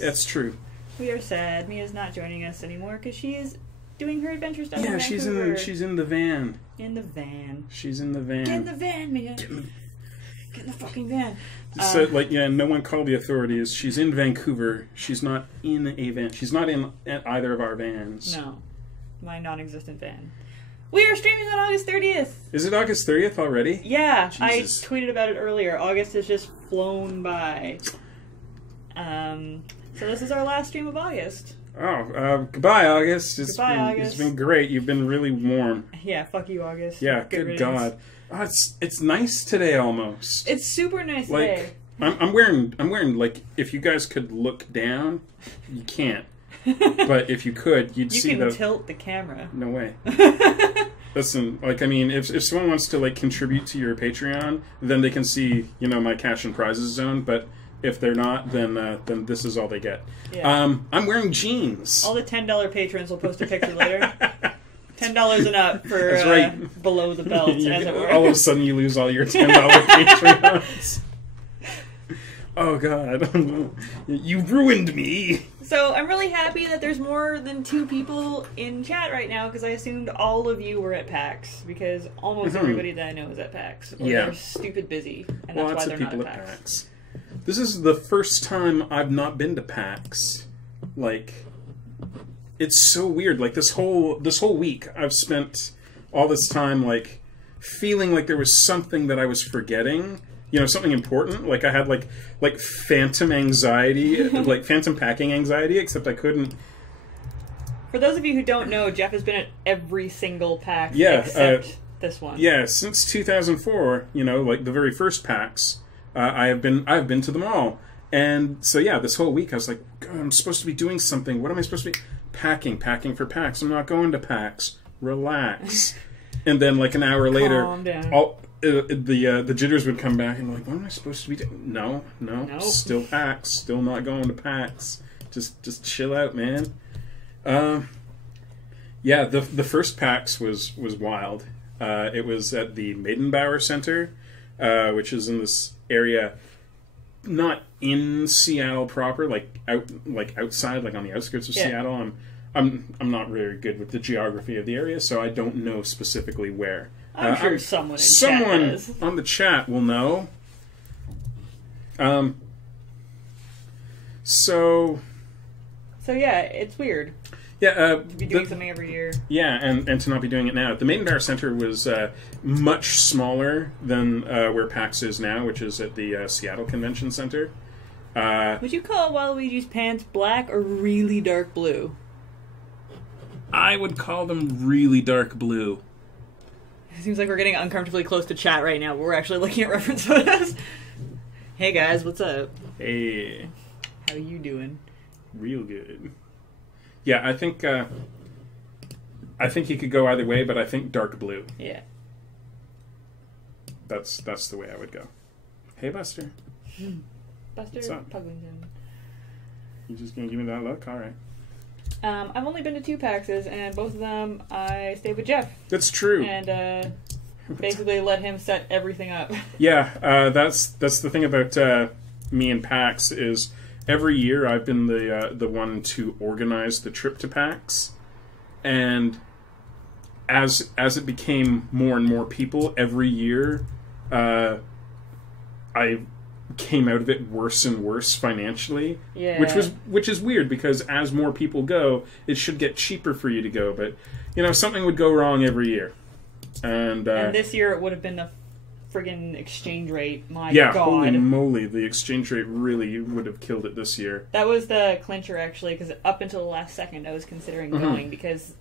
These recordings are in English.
because That's true. we are sad. Mia's not joining us anymore because she is doing her adventure stuff. Yeah, in she's Vancouver. in the van. In the van. She's in the van. Get in the van, Mia. Get in the fucking van. So, no one called the authorities. She's in Vancouver. She's not in a van. She's not in either of our vans. No. My non-existent van. We are streaming on August 30th. Is it August 30th already? Yeah, Jesus. I tweeted about it earlier. August has just flown by. So this is our last stream of August. Oh, goodbye, August. Goodbye, August. It's been great. You've been really warm. Yeah, fuck you, August. Yeah, good God. Oh, it's nice today almost. It's super nice today. I'm wearing like, if you guys could look down, you can't. But if you could, you'd see You can tilt the camera. No way. Listen, if someone wants to contribute to your Patreon, then they can see, my cash and prizes zone. But if they're not, then this is all they get. Yeah. I'm wearing jeans. All the $10 patrons will post a picture later. $10 and up for That's right. below the belt, as it were. All of a sudden, you lose all your $10 Patreons. Oh God, you ruined me. So I'm really happy that there's more than 2 people in chat right now because I assumed all of you were at PAX because almost everybody that I know is at PAX. Or they're stupid busy, and that's why they're not at PAX. This is the first time I've not been to PAX. It's so weird. This whole week I've spent all this time feeling like there was something that I was forgetting. Something important. I had phantom anxiety, phantom packing anxiety, except I couldn't. For those of you who don't know, Jeff has been at every single PAX except this one. Yeah, since 2004, the very first PAX, I've been to them all. And so this whole week I was like, God, I'm supposed to be doing something. What am I supposed to be packing for PAX? I'm not going to PAX. Relax. And then an hour later, calm down. The jitters would come back and be like, what am I supposed to be doing? No, Nope. Still PAX, still not going to PAX. Just chill out, man. The first PAX was wild. It was at the Maidenbauer Center, which is in this area, not in Seattle proper, outside, on the outskirts of Seattle. I'm not very good with the geography of the area, so I don't know specifically where. I'm sure someone on the chat will know. So yeah, it's weird. Yeah, to be doing something every year. Yeah, and to not be doing it now. The Maidenbauer Center was much smaller than where PAX is now, which is at the Seattle Convention Center. Would you call Waluigi's pants black or really dark blue? I would call them really dark blue. It seems like we're getting uncomfortably close to chat right now, but we're actually looking at reference photos. Hey guys, what's up? Hey. How you doing? Real good. Yeah, I think you could go either way, but I think dark blue. Yeah. That's the way I would go. Hey, Buster. Buster, what's up? Puglington. You just gonna give me that look? All right. I've only been to 2 PAXs, and both of them I stayed with Jeff. That's true. And basically let him set everything up. Yeah, that's the thing about me and PAX is every year I've been the one to organize the trip to PAX, and as it became more and more people every year, I came out of it worse and worse financially. Yeah. Which is weird because as more people go, it should get cheaper for you to go, but something would go wrong every year. And this year it would have been the friggin' exchange rate. My God. Holy moly, the exchange rate really would have killed it this year. That was the clincher actually, because up until the last second I was considering going because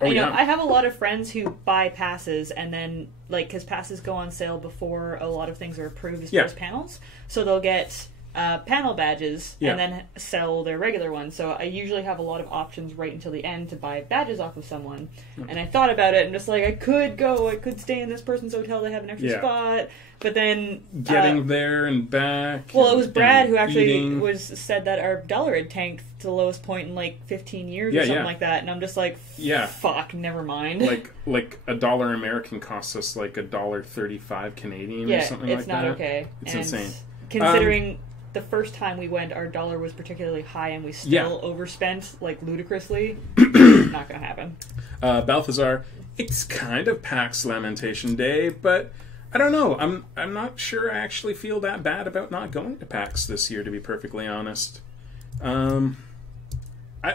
I have a lot of friends who buy passes and then, because passes go on sale before a lot of things are approved as far as panels. So they'll get panel badges and then sell their regular ones. So I usually have a lot of options right until the end to buy badges off of someone. And I thought about it and just I could go, I could stay in this person's hotel, they have an extra spot. But then getting there and back. Well, it was Brad who actually said that our dollar had tanked to the lowest point in 15 years or something like that, and I'm just fuck, never mind. Like $1 American costs us $1.35 Canadian or something like that. Yeah, it's not okay. It's insane. Considering the first time we went, our dollar was particularly high, and we still overspent like ludicrously. Not gonna happen. Balthazar, it's kind of PAX Lamentation Day, but I don't know. I'm not sure I actually feel that bad about not going to PAX this year, to be perfectly honest. I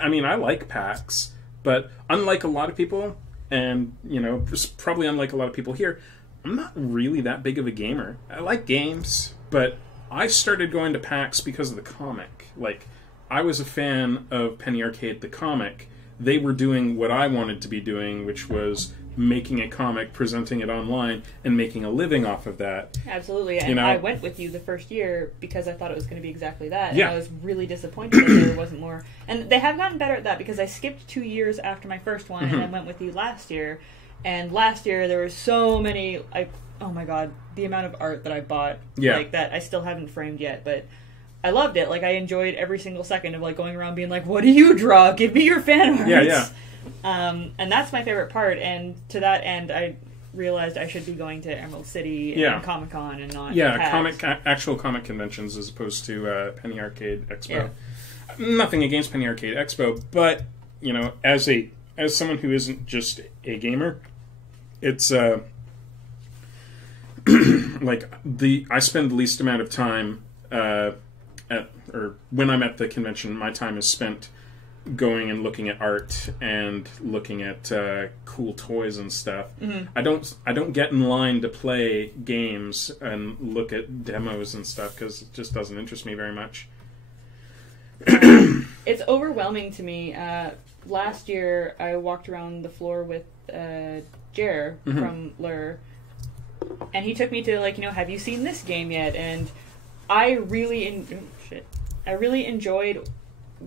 mean, I like PAX, but unlike a lot of people, and, you know, probably unlike a lot of people here, I'm not really that big of a gamer. I like games, but I started going to PAX because of the comic. Like, I was a fan of Penny Arcade, the comic. They were doing what I wanted to be doing, which was making a comic, presenting it online, and making a living off of that. Absolutely. And I went with you the first year because I thought it was going to be exactly that. And I was really disappointed that there wasn't more. And they have gotten better at that because I skipped 2 years after my first one, and I went with you last year. And last year there were so many... oh my god, the amount of art that I bought, like, that I still haven't framed yet, but I loved it. Like, I enjoyed every single second of, like, going around being like, what do you draw? Give me your fan art. Yeah. And that's my favorite part, and to that end, I realized I should be going to Emerald City and Comic-Con and not PAX. Actual comic conventions as opposed to Penny Arcade Expo. Nothing against Penny Arcade Expo, but, you know, as someone who isn't just a gamer, it's like I spend the least amount of time when I'm at the convention. My time is spent going and looking at art and looking at cool toys and stuff. I don't get in line to play games and look at demos and stuff because it just doesn't interest me very much. It's overwhelming to me. Last year I walked around the floor with Jer from Lure, and he took me to, like, you know, have you seen this game yet? And I really enjoyed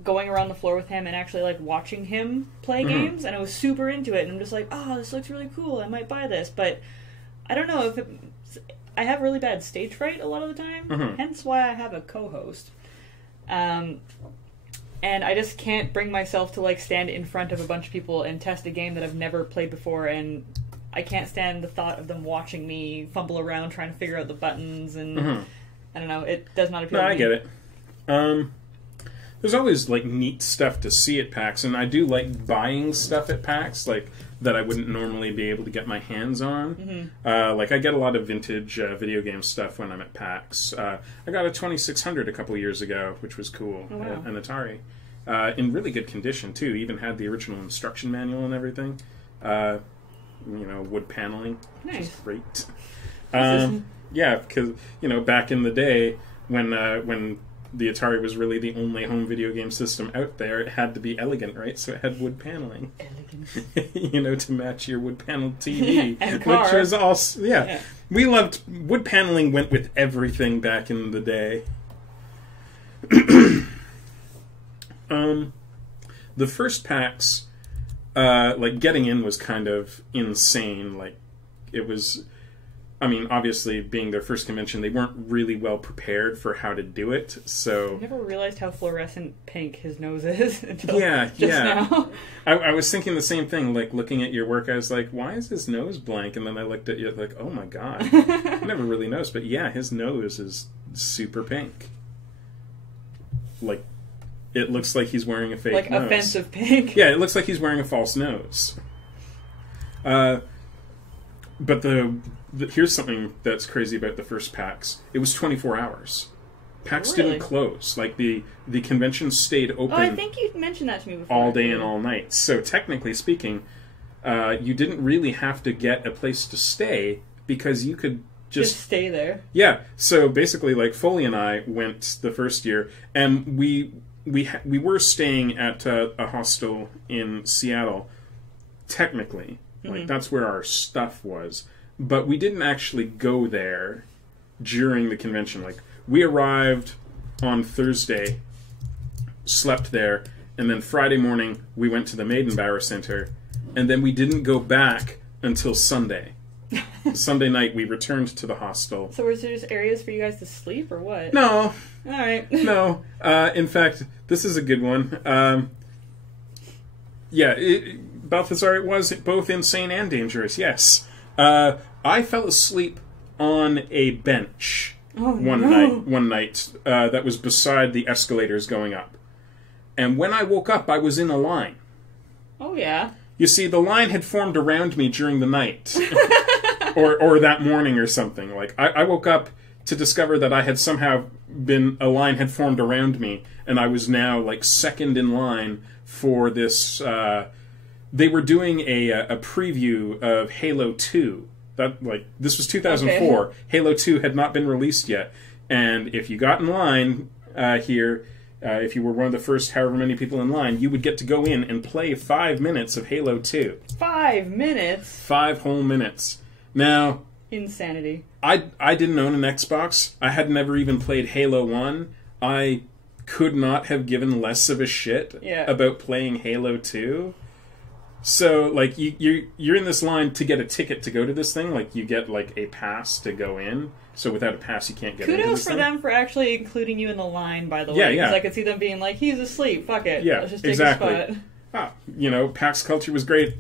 going around the floor with him and actually, like, watching him play games, and I was super into it, and I'm just like, oh, this looks really cool, I might buy this, but I don't know if I have really bad stage fright a lot of the time, hence why I have a co-host. And I just can't bring myself to, like, stand in front of a bunch of people and test a game that I've never played before, and I can't stand the thought of them watching me fumble around trying to figure out the buttons, and I don't know, it does not appeal to me. I get it. There's always, like, neat stuff to see at PAX, and I do like buying stuff at PAX, like, that I wouldn't normally be able to get my hands on. Like, I get a lot of vintage video game stuff when I'm at PAX. I got a 2600 a couple years ago, which was cool. Oh, wow. An Atari. In really good condition, too. Even had the original instruction manual and everything. You know, wood paneling, which is great. Yeah, because, you know, back in the day, when the Atari was really the only home video game system out there, it had to be elegant, right? So it had wood paneling. Elegant. You know, to match your wood paneled TV. And car. Which was also, yeah. We loved, wood paneling went with everything back in the day. The first PAX, like, getting in was kind of insane. Like, it was... I mean, obviously, being their first convention, they weren't really well prepared for how to do it, so... I never realized how fluorescent pink his nose is until just now. I was thinking the same thing, like, looking at your work, I was like, why is his nose blank? And then I looked at you, like, oh my god. I never really noticed, but yeah, his nose is super pink. Like, it looks like he's wearing a fake nose. Like, offensive pink. Yeah, it looks like he's wearing a false nose. But here's something that's crazy about the first PAX. It was 24 hours. PAX didn't close. Like, the convention stayed open. Oh, I think you mentioned that to me before. All day and all night. So technically speaking, you didn't really have to get a place to stay because you could just stay there. Yeah. So basically, like, Foley and I went the first year, and we were staying at a hostel in Seattle. Technically. Like, that's where our stuff was. But we didn't actually go there during the convention. Like, we arrived on Thursday, slept there, and then Friday morning we went to the Maidenbauer Center, and then we didn't go back until Sunday. Sunday night we returned to the hostel. So was there just areas for you guys to sleep, or what? No. Alright. No. In fact, this is a good one. Balthazar, it was both insane and dangerous, yes. I fell asleep on a bench one night that was beside the escalators going up. And when I woke up, I was in a line. Oh, yeah. You see, the line had formed around me during the night. or that morning or something. Like, I woke up to discover that I had somehow a line had formed around me, and I was now, like, second in line for this, they were doing a preview of Halo 2. This was 2004. Okay. Halo 2 had not been released yet. And if you got in line here, if you were one of the first however many people in line, you would get to go in and play 5 minutes of Halo 2. 5 minutes? 5 whole minutes. Now... Insanity. I didn't own an Xbox. I had never even played Halo 1. I could not have given less of a shit about playing Halo 2. So, like, you're in this line to get a ticket to go to this thing. Like, you get, like, a pass to go in. So without a pass, you can't get into this Kudos for thing. them for actually including you in the line, by the way. Yeah. Because I could see them being like, he's asleep, fuck it. Yeah, let's just take exactly. a spot. PAX culture was great.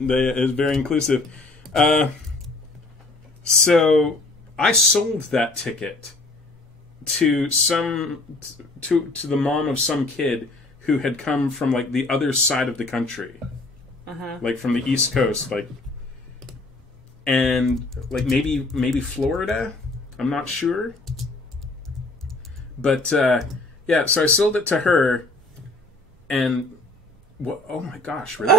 It was very inclusive. So I sold that ticket to the mom of some kid who had come from, like, the other side of the country. Like, from the East Coast, like, and, like, maybe Florida? I'm not sure. But, so I sold it to her, and, what? Oh my gosh, really?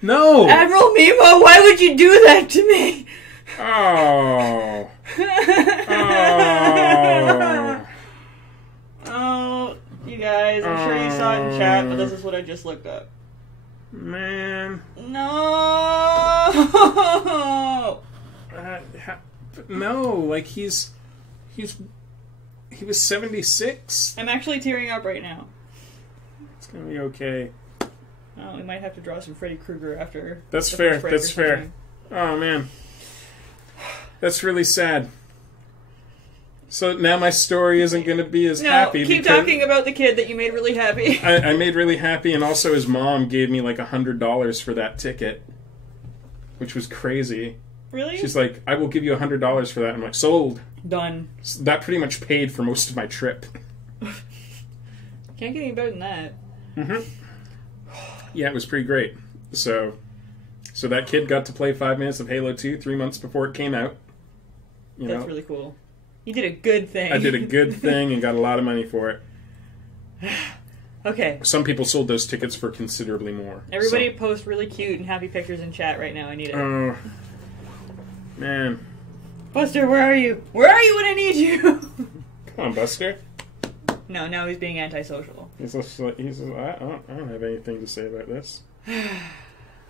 No! Admiral Mimo, why would you do that to me? Oh. Oh, you guys, I'm sure you saw it in chat, but this is what I just looked up. Man. No! No, like, he was 76. I'm actually tearing up right now. It's gonna be okay. Oh, we might have to draw some Freddy Krueger after. That's fair. That's fair. Oh, man. That's really sad. So now my story isn't going to be as happy. No, keep talking about the kid that you made really happy. I made really happy, and also his mom gave me like $100 for that ticket, which was crazy. Really? She's like, I will give you $100 for that. I'm like, sold. Done. So that pretty much paid for most of my trip. Can't get any better than that. Mm-hmm. Yeah, it was pretty great. So that kid got to play 5 minutes of Halo 2 3 months before it came out. That's really cool. You did a good thing. I did a good thing and got a lot of money for it. Okay. Some people sold those tickets for considerably more. Everybody post really cute and happy pictures in chat right now. I need it. Oh, man. Buster, where are you? Where are you when I need you? Come on, Buster. No, now he's being antisocial. He's like, I don't have anything to say about this.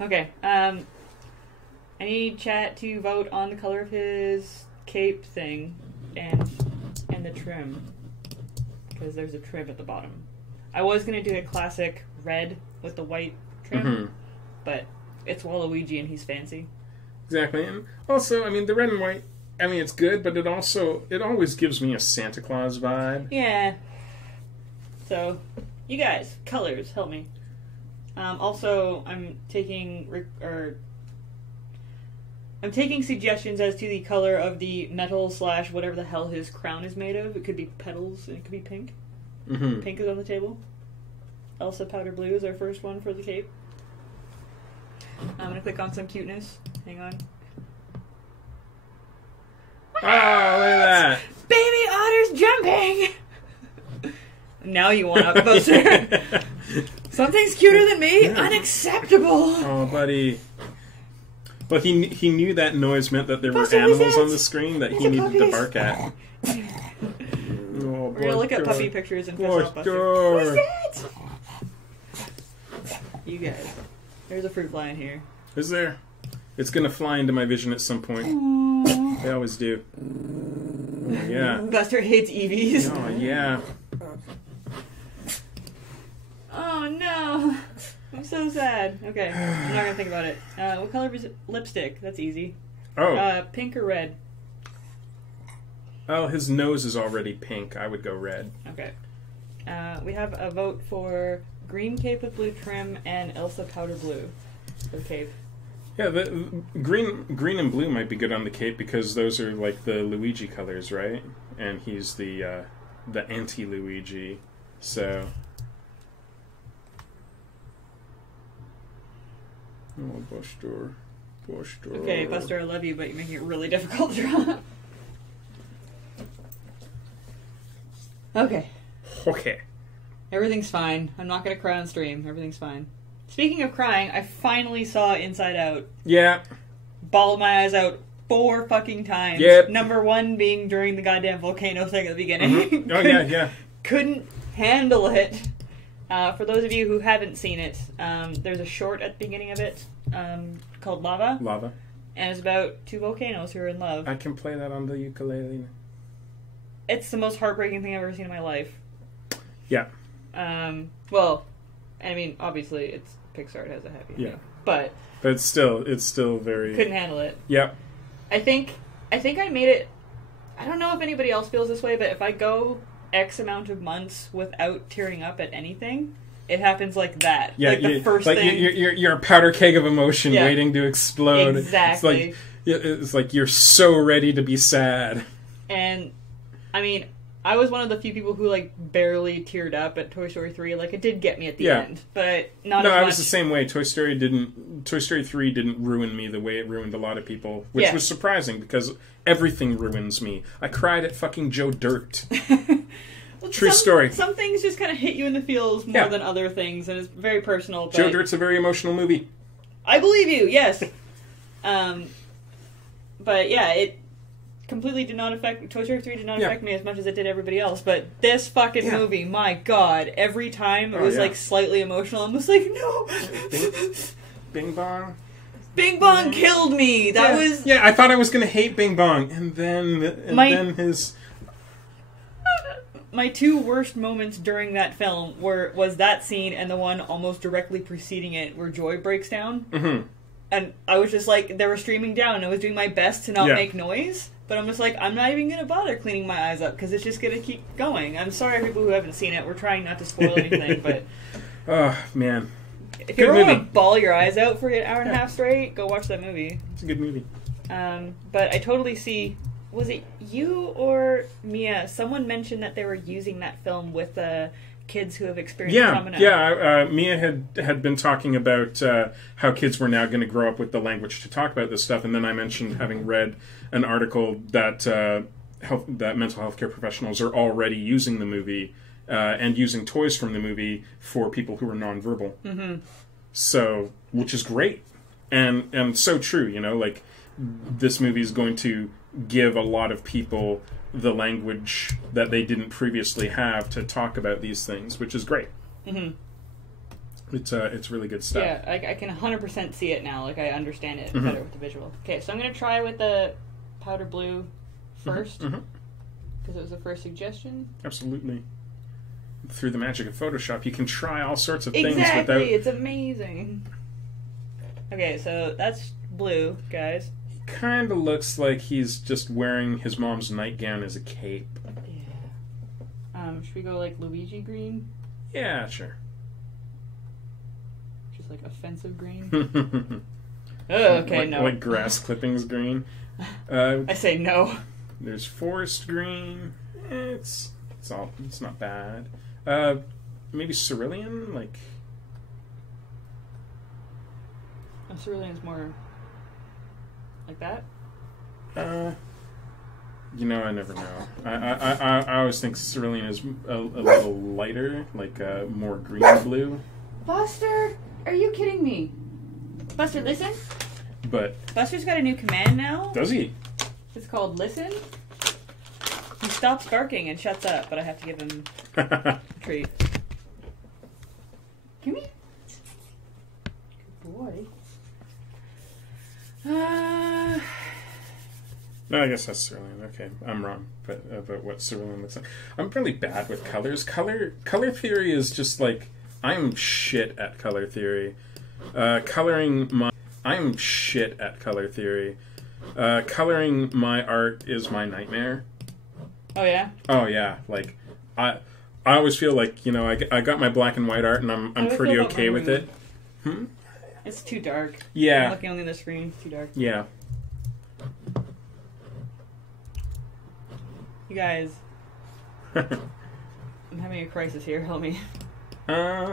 Okay. I need chat to vote on the color of his cape thing and the trim, because there's a trim at the bottom. I was going to do a classic red with the white trim, but it's Waluigi and he's fancy. Exactly. And also, I mean, the red and white, I mean, it's good, but it always gives me a Santa Claus vibe. Yeah. So, you guys, colors, help me. Also, I'm taking suggestions as to the color of the metal / whatever the hell his crown is made of. It could be petals and it could be pink. Mm-hmm. Pink is on the table. Elsa powder blue is our first one for the cape. I'm gonna click on some cuteness. Hang on. Oh, look at that! Baby otters jumping! Now you want up closer. Something's cuter than me? Yeah. Unacceptable! Oh, buddy. But he knew that noise meant that there were animals on the screen that he needed to bark at. We're gonna look at puppy pictures and piss off Buster. Who's that? You guys. There's a fruit fly in here. Is there? It's gonna fly into my vision at some point. Aww. They always do. Oh, yeah. Buster hates Eevees. Oh, yeah. Oh, no. I'm so sad. Okay, I'm not gonna think about it. What color is it? Lipstick. That's easy. Oh. Pink or red? Oh, his nose is already pink. I would go red. Okay. We have a vote for green cape with blue trim and Elsa powder blue for the cape. Yeah, the green and blue might be good on the cape because those are like the Luigi colors, right? And he's the anti-Luigi, so. Oh, Buster. Okay, Buster, I love you, but you're making it really difficult to draw. Okay. Okay. Everything's fine. I'm not gonna cry on stream. Everything's fine. Speaking of crying, I finally saw Inside Out. Yeah. Bawled my eyes out 4 fucking times. Yep. Number 1 being during the goddamn volcano thing at the beginning. Mm-hmm. Oh, yeah. Couldn't handle it. For those of you who haven't seen it, there's a short at the beginning of it called Lava. Lava. And it's about 2 volcanoes who are in love. I can play that on the ukulele. It's the most heartbreaking thing I've ever seen in my life. Yeah. Well, I mean, obviously, it's Pixar. It has a happy ending. Yeah. But it's still very... Couldn't handle it. Yep. I think I made it... I don't know if anybody else feels this way, but if I go X amount of months without tearing up at anything, it happens like that. Yeah, like the first like thing... You're a powder keg of emotion waiting to explode. Exactly. It's like you're so ready to be sad. And, I mean... I was one of the few people who, like, barely teared up at Toy Story 3. Like, it did get me at the end, but not as much. No, I was the same way. Toy Story 3 didn't ruin me the way it ruined a lot of people, which was surprising, because everything ruins me. I cried at fucking Joe Dirt. Well, True story. Some things just kind of hit you in the feels more than other things, and it's very personal. But Joe Dirt's a very emotional movie. I believe you, yes. But, yeah, it... completely did not affect... Toy Story 3 did not affect me as much as it did everybody else, but this fucking movie, my god, every time it was, like, slightly emotional, I was like, no! Bing Bong? Bing Bong killed me! That was... Yeah, I thought I was gonna hate Bing Bong, and then his... My 2 worst moments during that film was that scene and the one almost directly preceding it where Joy breaks down. Mm-hmm. And I was just like, they were streaming down, and I was doing my best to not make noise. But I'm just like, I'm not even going to bother cleaning my eyes up, because it's just going to keep going. I'm sorry, people who haven't seen it. We're trying not to spoil anything, but... Oh, man. If you want to bawl your eyes out for an hour and a half straight, go watch that movie. It's a good movie. But I totally see... Was it you or Mia? Someone mentioned that they were using that film with kids who have experienced trauma. Yeah. Mia had been talking about how kids were now going to grow up with the language to talk about this stuff, and then I mentioned having read an article that that mental health care professionals are already using the movie and using toys from the movie for people who are nonverbal. Mm-hmm. So, which is great and so true. You know, like this movie is going to give a lot of people the language that they didn't previously have to talk about these things, which is great. Mm-hmm. It's really good stuff. Yeah, I can 100% see it now. Like, I understand it better with the visual. Okay, so I'm going to try with the powder blue first, because it was the first suggestion. Absolutely. Through the magic of Photoshop, you can try all sorts of things without... Exactly, it's amazing. Okay, so that's blue, guys. He kind of looks like he's just wearing his mom's nightgown as a cape. Yeah. Should we go, like, Luigi green? Yeah, sure. Just, like, offensive green? Oh, okay, no. Like grass clippings green. I say no. There's forest green. It's not bad. Maybe cerulean, like. Oh, cerulean's more like that. You know, I never know. I always think cerulean is a little lighter, like more green blue. Buster, are you kidding me? Buster, listen. But Buster's got a new command now. Does he? It's called listen. He stops barking and shuts up, but I have to give him a treat. Gimme. Good boy. No, I guess that's cerulean. Okay, I'm wrong, but about what cerulean looks like. I'm really bad with colors. Color theory is just like I'm shit at color theory. Coloring my art is my nightmare. Oh yeah. Oh yeah. Like I always feel like I got my black and white art and I'm pretty okay with it. It's too dark. Yeah. I'm looking only at the screen. It's too dark. Yeah. You guys. I'm having a crisis here. Help me. I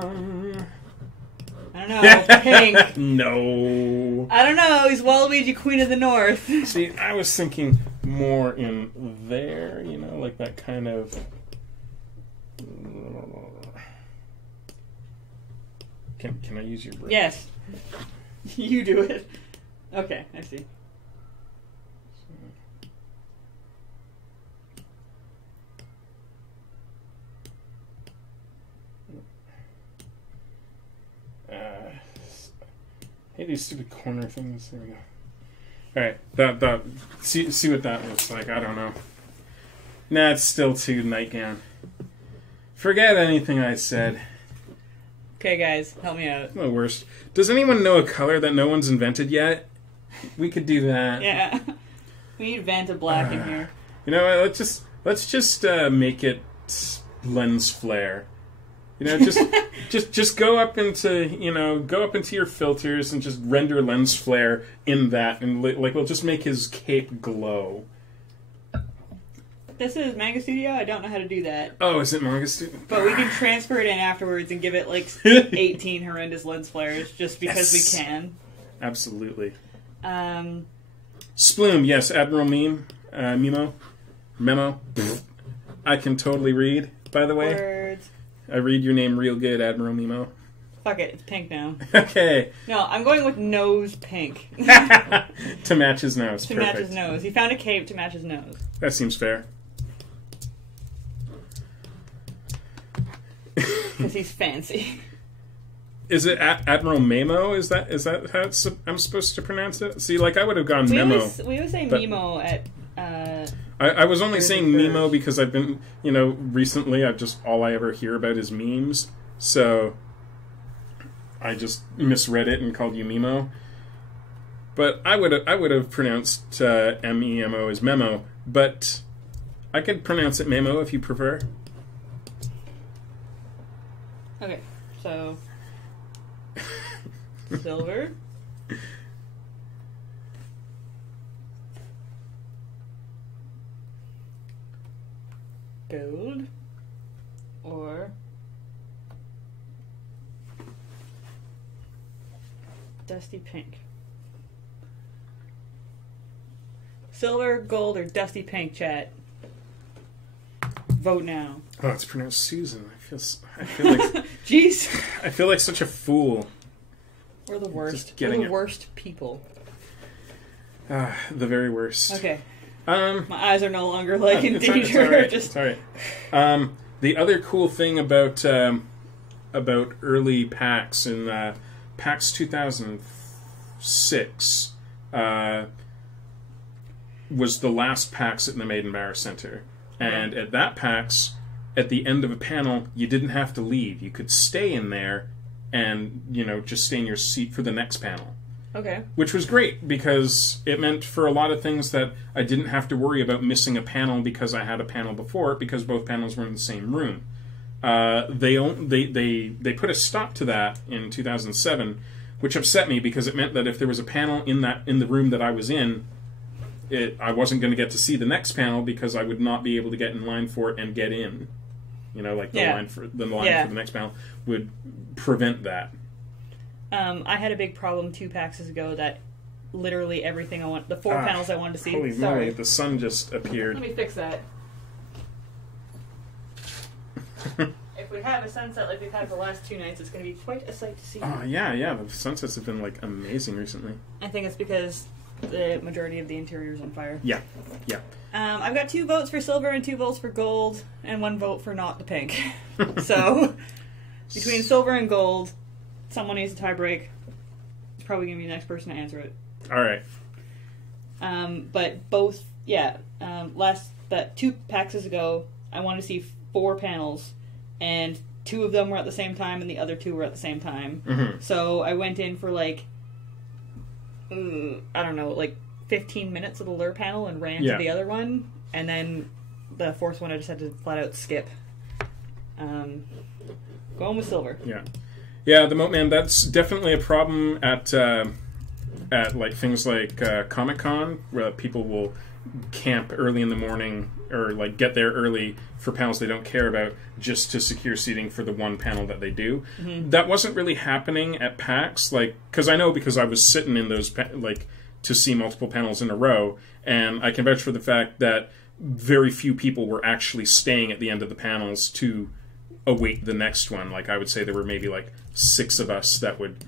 don't know. Pink. No. I don't know. He's Waluigi, Queen of the North. See, I was thinking more in there, you know, like that kind of... Can I use your brain? Yes. You do it. Okay, I see. Hey, these stupid corner things. There we go. Alright, see what that looks like. I don't know. Nah, it's still too nightgown. Forget anything I said. Okay, guys, help me out. The worst. Does anyone know a color that no one's invented yet? We could do that. Yeah. We need Vanta Black in here. You know what? Let's just make it lens flare. You know, just go up into your filters and just render lens flare in that, and like we'll just make his cape glow. This is Manga Studio. I don't know how to do that. Oh, is it Manga Studio? But we can transfer it in afterwards and give it like 18 horrendous lens flares just because we can. Absolutely. Sploom, yes, Admiral Memo. I can totally read, by the way. Words. I read your name real good, Admiral Memo. Fuck it, it's pink now. Okay. No, I'm going with nose pink. To match his nose. To match his nose. He found a cape to match his nose. That seems fair. Because he's fancy. Is it Admiral Memo? Is that how I'm supposed to pronounce it? See, like I would have gone Memo. We always say Memo at... I was only saying Memo because I've been, recently all I ever hear about is memes. So I just misread it and called you Memo. But I would have pronounced M-E-M-O as Memo. But I could pronounce it Memo if you prefer. Okay, so... Silver. Gold. Or... dusty pink. Silver, gold, or dusty pink, chat. Vote now. Oh, it's pronounced Susan. I feel like Jeez. I feel like such a fool. We're the worst. We're the worst people. The very worst. Okay. My eyes are no longer in danger. It's all right. The other cool thing about early PAX in PAX 2006 was the last PAX at the Maidenbauer Center. And at that PAX, at the end of a panel, you didn't have to leave. You could stay in there and, just stay in your seat for the next panel. Okay. Which was great, because it meant for a lot of things that I didn't have to worry about missing a panel because I had a panel before, because both panels were in the same room. They put a stop to that in 2007, which upset me, because it meant that if there was a panel in the room that I was in, I wasn't going to get to see the next panel because I would not be able to get in line for it and get in. Line for the next panel would prevent that. I had a big problem 2 PAXs ago that literally everything the 4 panels I wanted to see. Holy moly, the sun just appeared. Let me fix that. If we have a sunset like we've had the last 2 nights, it's going to be quite a sight to see. Oh, yeah. The sunsets have been, amazing recently. I think it's because the majority of the interior is on fire. Yeah. I've got 2 votes for silver and 2 votes for gold, and 1 vote for not the pink. So, between silver and gold, someone needs a tie break. It's probably going to be the next person to answer it. Alright. But both, 2 PAXs ago, I wanted to see 4 panels, and 2 of them were at the same time, and the other 2 were at the same time. Mm-hmm. So I went in for 15 minutes of the lure panel and ran to the other one, and then the 4th one I just had to flat out skip. Going with silver. Yeah. Yeah, the Moat Man, that's definitely a problem at like things like Comic-Con, where people will camp early in the morning or like get there early for panels they don't care about just to secure seating for the one panel that they do. Mm-hmm. That wasn't really happening at PAX, like, because I was sitting in those like to see multiple panels in a row, and I can vouch for the fact that very few people were actually staying at the end of the panels to await the next one. Like, I would say there were maybe like 6 of us that would,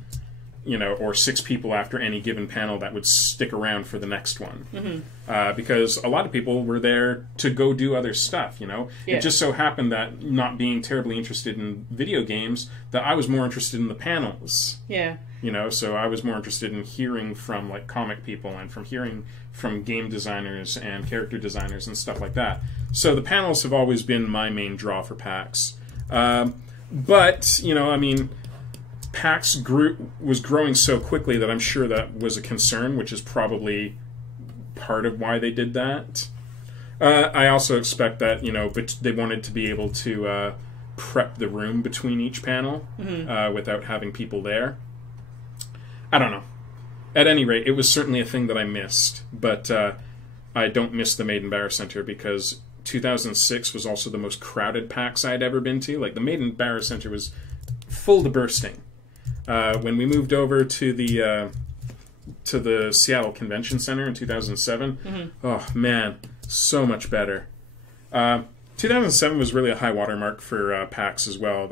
or 6 people after any given panel that would stick around for the next one. Mm-hmm. Because a lot of people were there to go do other stuff, Yeah. It just so happened that, not being terribly interested in video games, that I was more interested in the panels. Yeah. So I was more interested in hearing from, like, comic people and from hearing from game designers and character designers and stuff like that. So the panels have always been my main draw for PAX. But, PAX was growing so quickly that I'm sure that was a concern, which is probably part of why they did that. I also expect that, but they wanted to be able to prep the room between each panel without having people there. I don't know. At any rate, it was certainly a thing that I missed, but I don't miss the Maiden Barra Center because 2006 was also the most crowded PAX I'd ever been to. Like, the Maiden Barra Center was full to bursting. When we moved over to the Seattle Convention Center in 2007, oh man, so much better. 2007 was really a high watermark for PAX as well.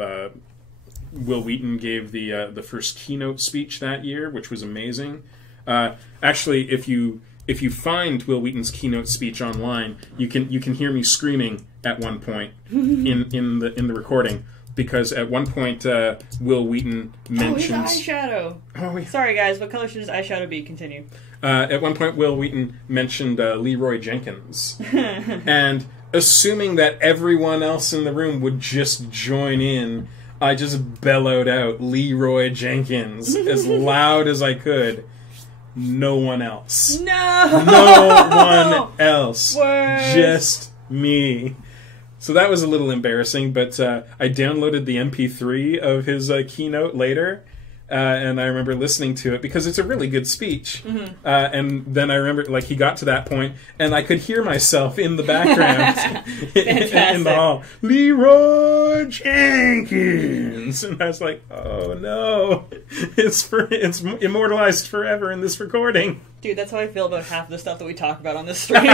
Will Wheaton gave the first keynote speech that year, which was amazing. Actually, if you find Will Wheaton's keynote speech online, you can hear me screaming at one point in the recording, because at one point Will Wheaton mentions his eyeshadow. Sorry guys, what color should his eyeshadow be? Continue. At one point, Will Wheaton mentioned Leroy Jenkins, and assuming that everyone else in the room would just join in, I just bellowed out Leroy Jenkins as loud as I could. No one else. No one else. Worst. Just me. So that was a little embarrassing, but I downloaded the MP3 of his keynote later, and I remember listening to it because it's a really good speech. And then I remember, like, he got to that point, and I could hear myself in the background in the hall. Leroy Jenkins! And I was like, oh no, it's immortalized forever in this recording. Dude, that's how I feel about half the stuff that we talk about on this stream.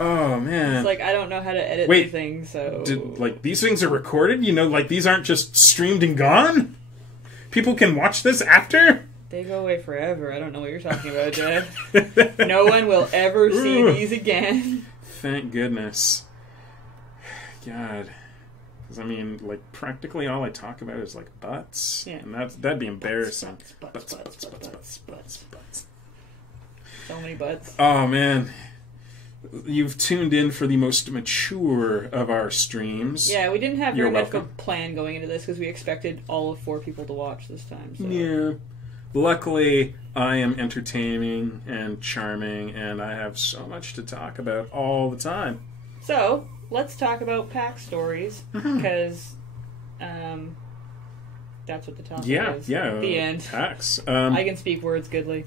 Oh, man. It's like, I don't know how to edit the thing, so... These things are recorded? These aren't just streamed and gone? People can watch this after? They go away forever. I don't know what you're talking about, Jeff. No one will ever see these again. Thank goodness. God. Because, practically all I talk about is, butts. Yeah. And that'd be embarrassing. Butts. So many butts. Oh, man. You've tuned in for the most mature of our streams. Yeah, we didn't have very much of a plan going into this because we expected all of 4 people to watch this time. So. Yeah. Luckily, I am entertaining and charming, and I have so much to talk about all the time. So, let's talk about PAX stories, because that's what the topic is. Yeah, the end. PAX. I can speak words goodly.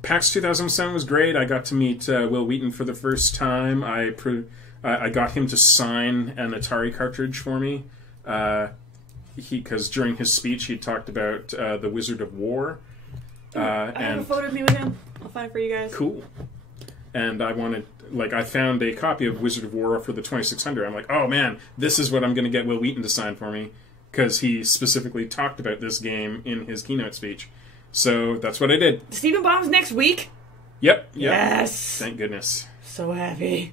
PAX 2007 was great. I got to meet Will Wheaton for the first time. I got him to sign an Atari cartridge for me. Because during his speech he talked about the Wizard of War. I have a photo of me with him. I'll find it for you guys. Cool. And I found a copy of Wizard of War for the 2600. I'm like, oh man, this is what I'm going to get Will Wheaton to sign for me, because he specifically talked about this game in his keynote speech. So that's what I did. Stephen Bomb's next week? Yep. Yes. Thank goodness. So happy.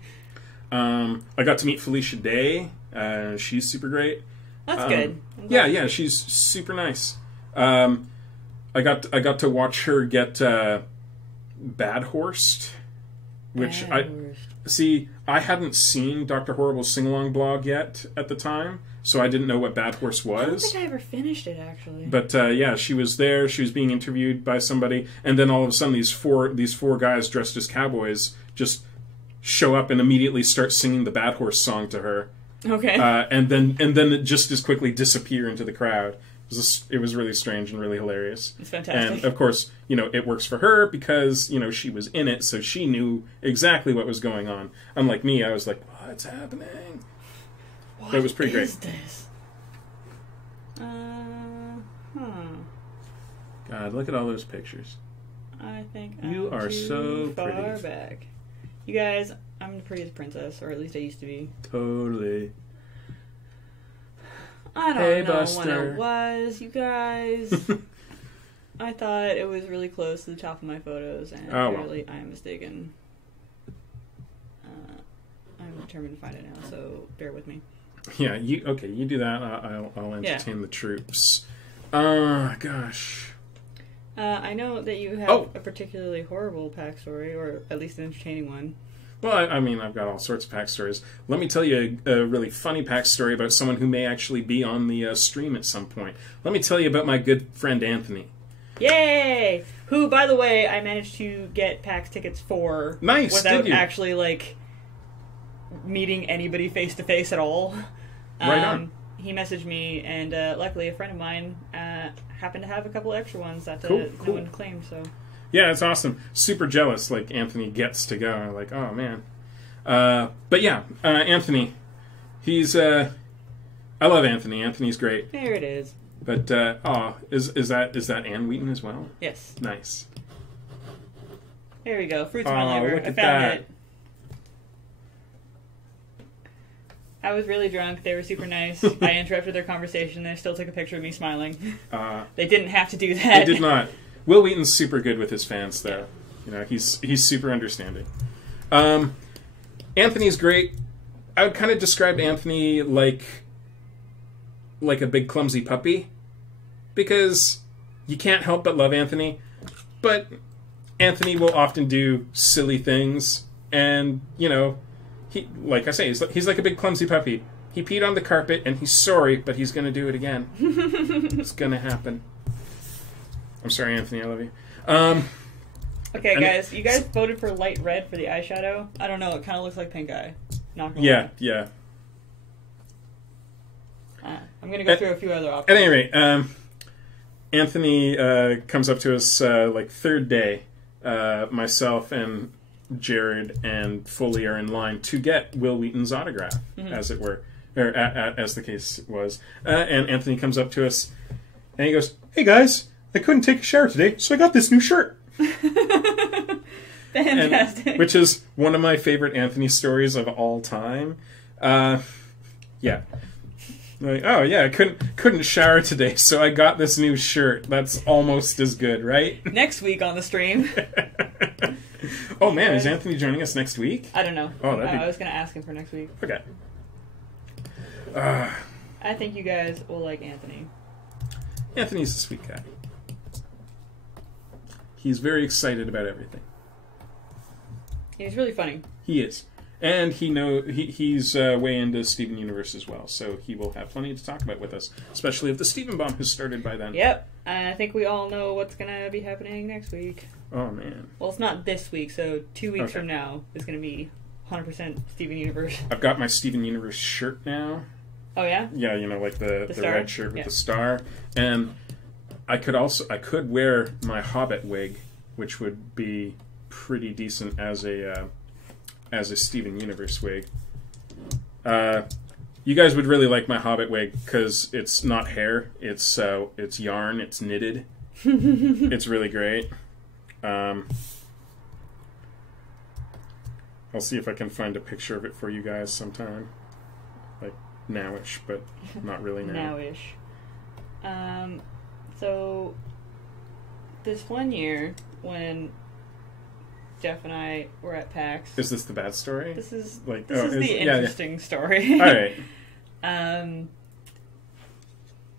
I got to meet Felicia Day. She's super great. That's good. Yeah, she's super nice. I got to watch her get Bad Horsed, which I hadn't seen Dr. Horrible's sing-along blog yet at the time, so I didn't know what Bad Horse was. I don't think I ever finished it, actually. But she was there. She was being interviewed by somebody, and then all of a sudden these four guys dressed as cowboys just show up and immediately start singing the Bad Horse song to her. Okay. And then just as quickly disappear into the crowd. It was really strange and really hilarious. It's fantastic. And, of course, it works for her because, she was in it, so she knew exactly what was going on. Unlike me, I was like, what's happening? But it was pretty great. What is this? God, look at all those pictures. I think you are so far pretty. Back. You guys, I'm the prettiest princess, or at least I used to be. Totally. I don't know when it was, you guys. I thought it was really close to the top of my photos, and apparently I am mistaken. I'm determined to find it now, so bear with me. Yeah, you do that. I'll entertain the troops. Gosh. I know that you have a particularly horrible pack story, or at least an entertaining one. Well, I mean, I've got all sorts of pack stories. Let me tell you a really funny pack story about someone who may actually be on the stream at some point. Let me tell you about my good friend Anthony. Yay! Who, by the way, I managed to get PAX tickets for. Nice, without actually, meeting anybody face-to-face at all. Right on. He messaged me, and luckily a friend of mine happened to have a couple extra ones that cool. no one claimed, so... Yeah, it's awesome. Super jealous, Anthony gets to go. Like, oh, man. But yeah, Anthony, he's... I love Anthony. Anthony's great. There it is. But, is that Ann Wheaton as well? Yes. Nice. There we go. Fruits of my labor. Look I at found that. it. I was really drunk. They were super nice. I interrupted their conversation. They still took a picture of me smiling. They didn't have to do that. They did not. Will Wheaton's super good with his fans, though. Yeah. He's super understanding. Anthony's great. I would kind of describe Anthony like a big clumsy puppy, because you can't help but love Anthony, but Anthony will often do silly things, and he, like I say, he's like a big clumsy puppy. He peed on the carpet, and he's sorry, but he's going to do it again. It's going to happen. I'm sorry, Anthony. I love you. Okay, guys. You guys voted for light red for the eyeshadow. I don't know. It kind of looks like pink eye. Not gonna lie. Yeah. I'm going to go through a few other options. At any rate, Anthony comes up to us third day. Myself and Jared and Foley are in line to get Will Wheaton's autograph, as it were, or as the case was. And Anthony comes up to us, and he goes, "Hey guys, I couldn't take a shower today, so I got this new shirt." Fantastic. Which is one of my favorite Anthony stories of all time. Yeah. Like, oh yeah, I couldn't shower today, so I got this new shirt. That's almost as good, right? Next week on the stream. Oh man, is Anthony joining us next week? I don't know. Oh, I was going to ask him for next week. Okay. I think you guys will like Anthony. Anthony's a sweet guy. He's very excited about everything. He's really funny. He is. And he's way into Steven Universe as well, so he will have plenty to talk about with us, especially if the Steven Bomb has started by then. Yep. I think we all know what's going to be happening next week. Oh, man. Well, it's not this week, so 2 weeks from now is going to be 100% Steven Universe. I've got my Steven Universe shirt now. Oh, yeah? Yeah, like the red shirt with the star. And I could wear my Hobbit wig, which would be pretty decent as a Steven Universe wig. You guys would really like my Hobbit wig because it's not hair, it's yarn, it's knitted. It's really great. I'll see if I can find a picture of it for you guys sometime, like nowish, but not really now. Nowish. So this one year when Jeff and I were at PAX. Is this the bad story? This is the interesting story. All right.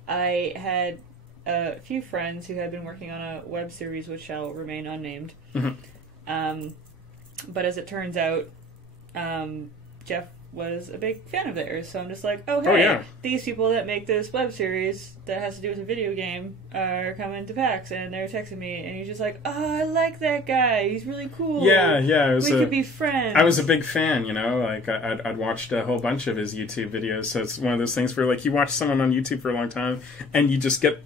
I had a few friends who had been working on a web series which shall remain unnamed. Mm-hmm. But as it turns out, Jeff was a big fan of theirs. So I'm just like, oh, hey, these people that make this web series that has to do with a video game are coming to PAX, and they're texting me, and he's just like, oh, I like that guy. He's really cool. Yeah. We could be friends. I was a big fan, you know. Like, I'd watched a whole bunch of his YouTube videos, so it's one of those things where, like, you watch someone on YouTube for a long time, and you just get...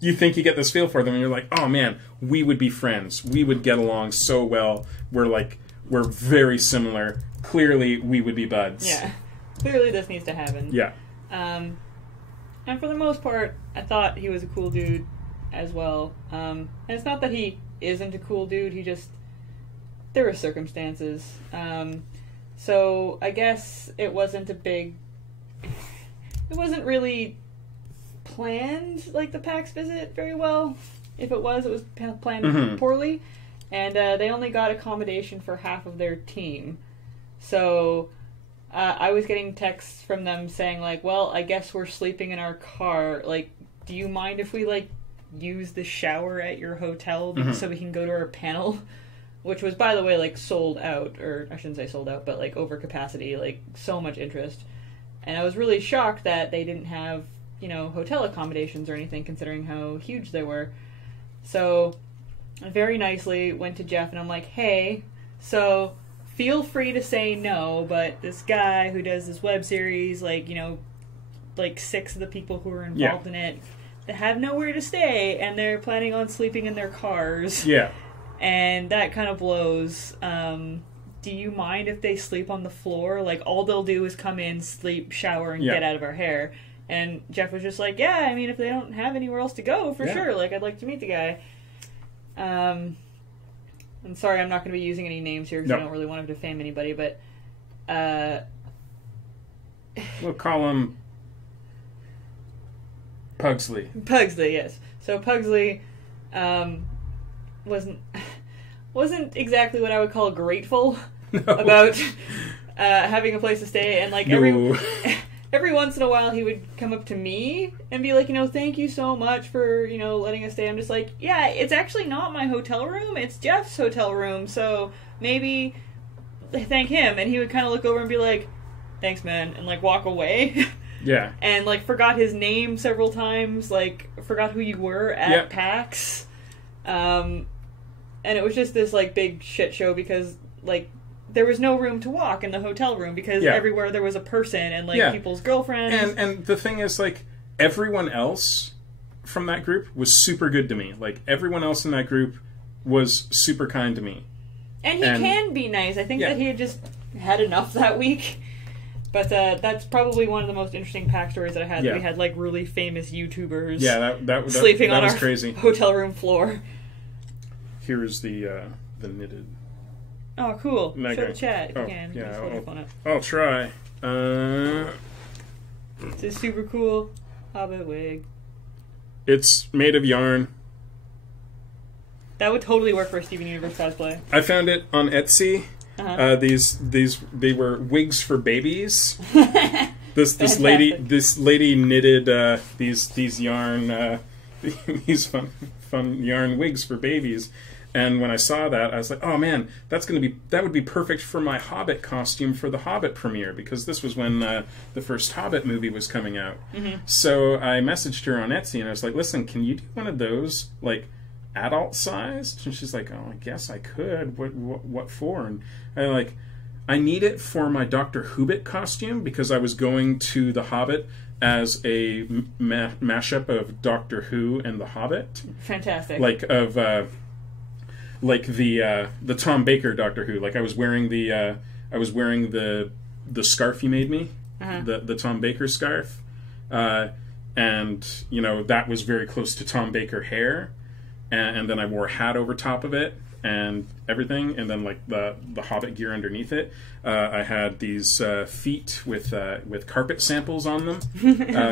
You think you get this feel for them, and you're like, oh, man, we would be friends. We would get along so well. We're very similar. Clearly, we would be buds. Yeah. Clearly, this needs to happen. Yeah. And for the most part, I thought he was a cool dude as well. And it's not that he isn't a cool dude. He just... There were circumstances. So, I guess it wasn't a big... It wasn't really planned, like, the PAX visit very well. If it was planned poorly. And they only got accommodation for half of their team. So I was getting texts from them saying, like, well, I guess we're sleeping in our car. Like, do you mind if we, like, use the shower at your hotel so we can go to our panel? Which was, by the way, like, sold out. Or I shouldn't say sold out, but, like, over capacity. Like, so much interest. And I was really shocked that they didn't have, you know, hotel accommodations or anything, considering how huge they were. So... I very nicely went to Jeff and I'm like, hey, so feel free to say no, but this guy who does this web series, like, you know, like 6 of the people who are involved in it, they have nowhere to stay and they're planning on sleeping in their cars. Yeah. And that kind of blows. Do you mind if they sleep on the floor? Like, all they'll do is come in, sleep, shower, and get out of our hair. And Jeff was just like, yeah, I mean, if they don't have anywhere else to go, for sure. Like, I'd like to meet the guy. I'm sorry, I'm not going to be using any names here because I don't really want to defame anybody, but we'll call him Pugsley. Pugsley, yes. So Pugsley wasn't exactly what I would call grateful about having a place to stay, and like every once in a while he would come up to me and be like, you know, thank you so much for, you know, letting us stay. I'm just like, yeah, it's actually not my hotel room, it's Jeff's hotel room, so maybe thank him. And he would kind of look over and be like, thanks, man, and like walk away. Yeah. And like forgot his name several times, like forgot who you were at PAX. And it was just this like big shit show because like there was no room to walk in the hotel room because everywhere there was a person and, like, people's girlfriends. And the thing is, like, everyone else from that group was super good to me. Like, everyone else in that group was super kind to me. And he can be nice. I think that he had just had enough that week. But that's probably one of the most interesting PAX stories that I had. Yeah. We had, like, really famous YouTubers sleeping on our crazy hotel room floor. Here's the knitted... Oh, cool. Show the chat if you can. Yeah, I'll try. It's a super cool Hobbit wig. It's made of yarn. That would totally work for a Steven Universe cosplay. I found it on Etsy. They were wigs for babies. This lady knitted these yarn these fun yarn wigs for babies. And when I saw that, I was like, "Oh man, that would be perfect for my Hobbit costume for the Hobbit premiere," because this was when the first Hobbit movie was coming out. Mm-hmm. So I messaged her on Etsy and I was like, "Listen, can you do one of those, like, adult sized?" And she's like, "Oh, I guess I could. What for?" And I need it for my Dr. Hoobit costume because I was going to the Hobbit as a mashup of Doctor Who and the Hobbit. Fantastic. Like the Tom Baker Doctor Who. Like I was wearing the scarf you made me, the Tom Baker scarf, and you know that was very close to Tom Baker hair, and then I wore a hat over top of it and everything, and then like the Hobbit gear underneath it. I had these feet with carpet samples on them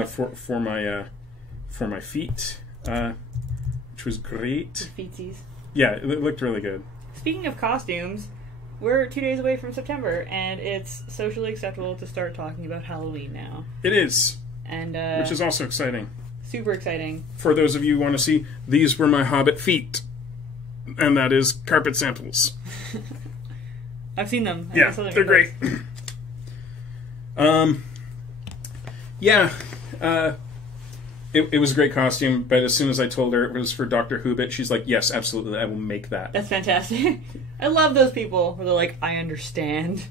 for my feet, which was great. Feetsies. Yeah, it looked really good. Speaking of costumes, we're 2 days away from September, and it's socially acceptable to start talking about Halloween now. It is. And which is also exciting. Super exciting. For those of you who want to see, these were my Hobbit feet. And that is carpet samples. I've seen them. Yeah, they're great. Yeah. It was a great costume, but as soon as I told her it was for Dr. Hoobit, she's like, yes, absolutely, I will make that. That's fantastic. I love those people where they're like, I understand.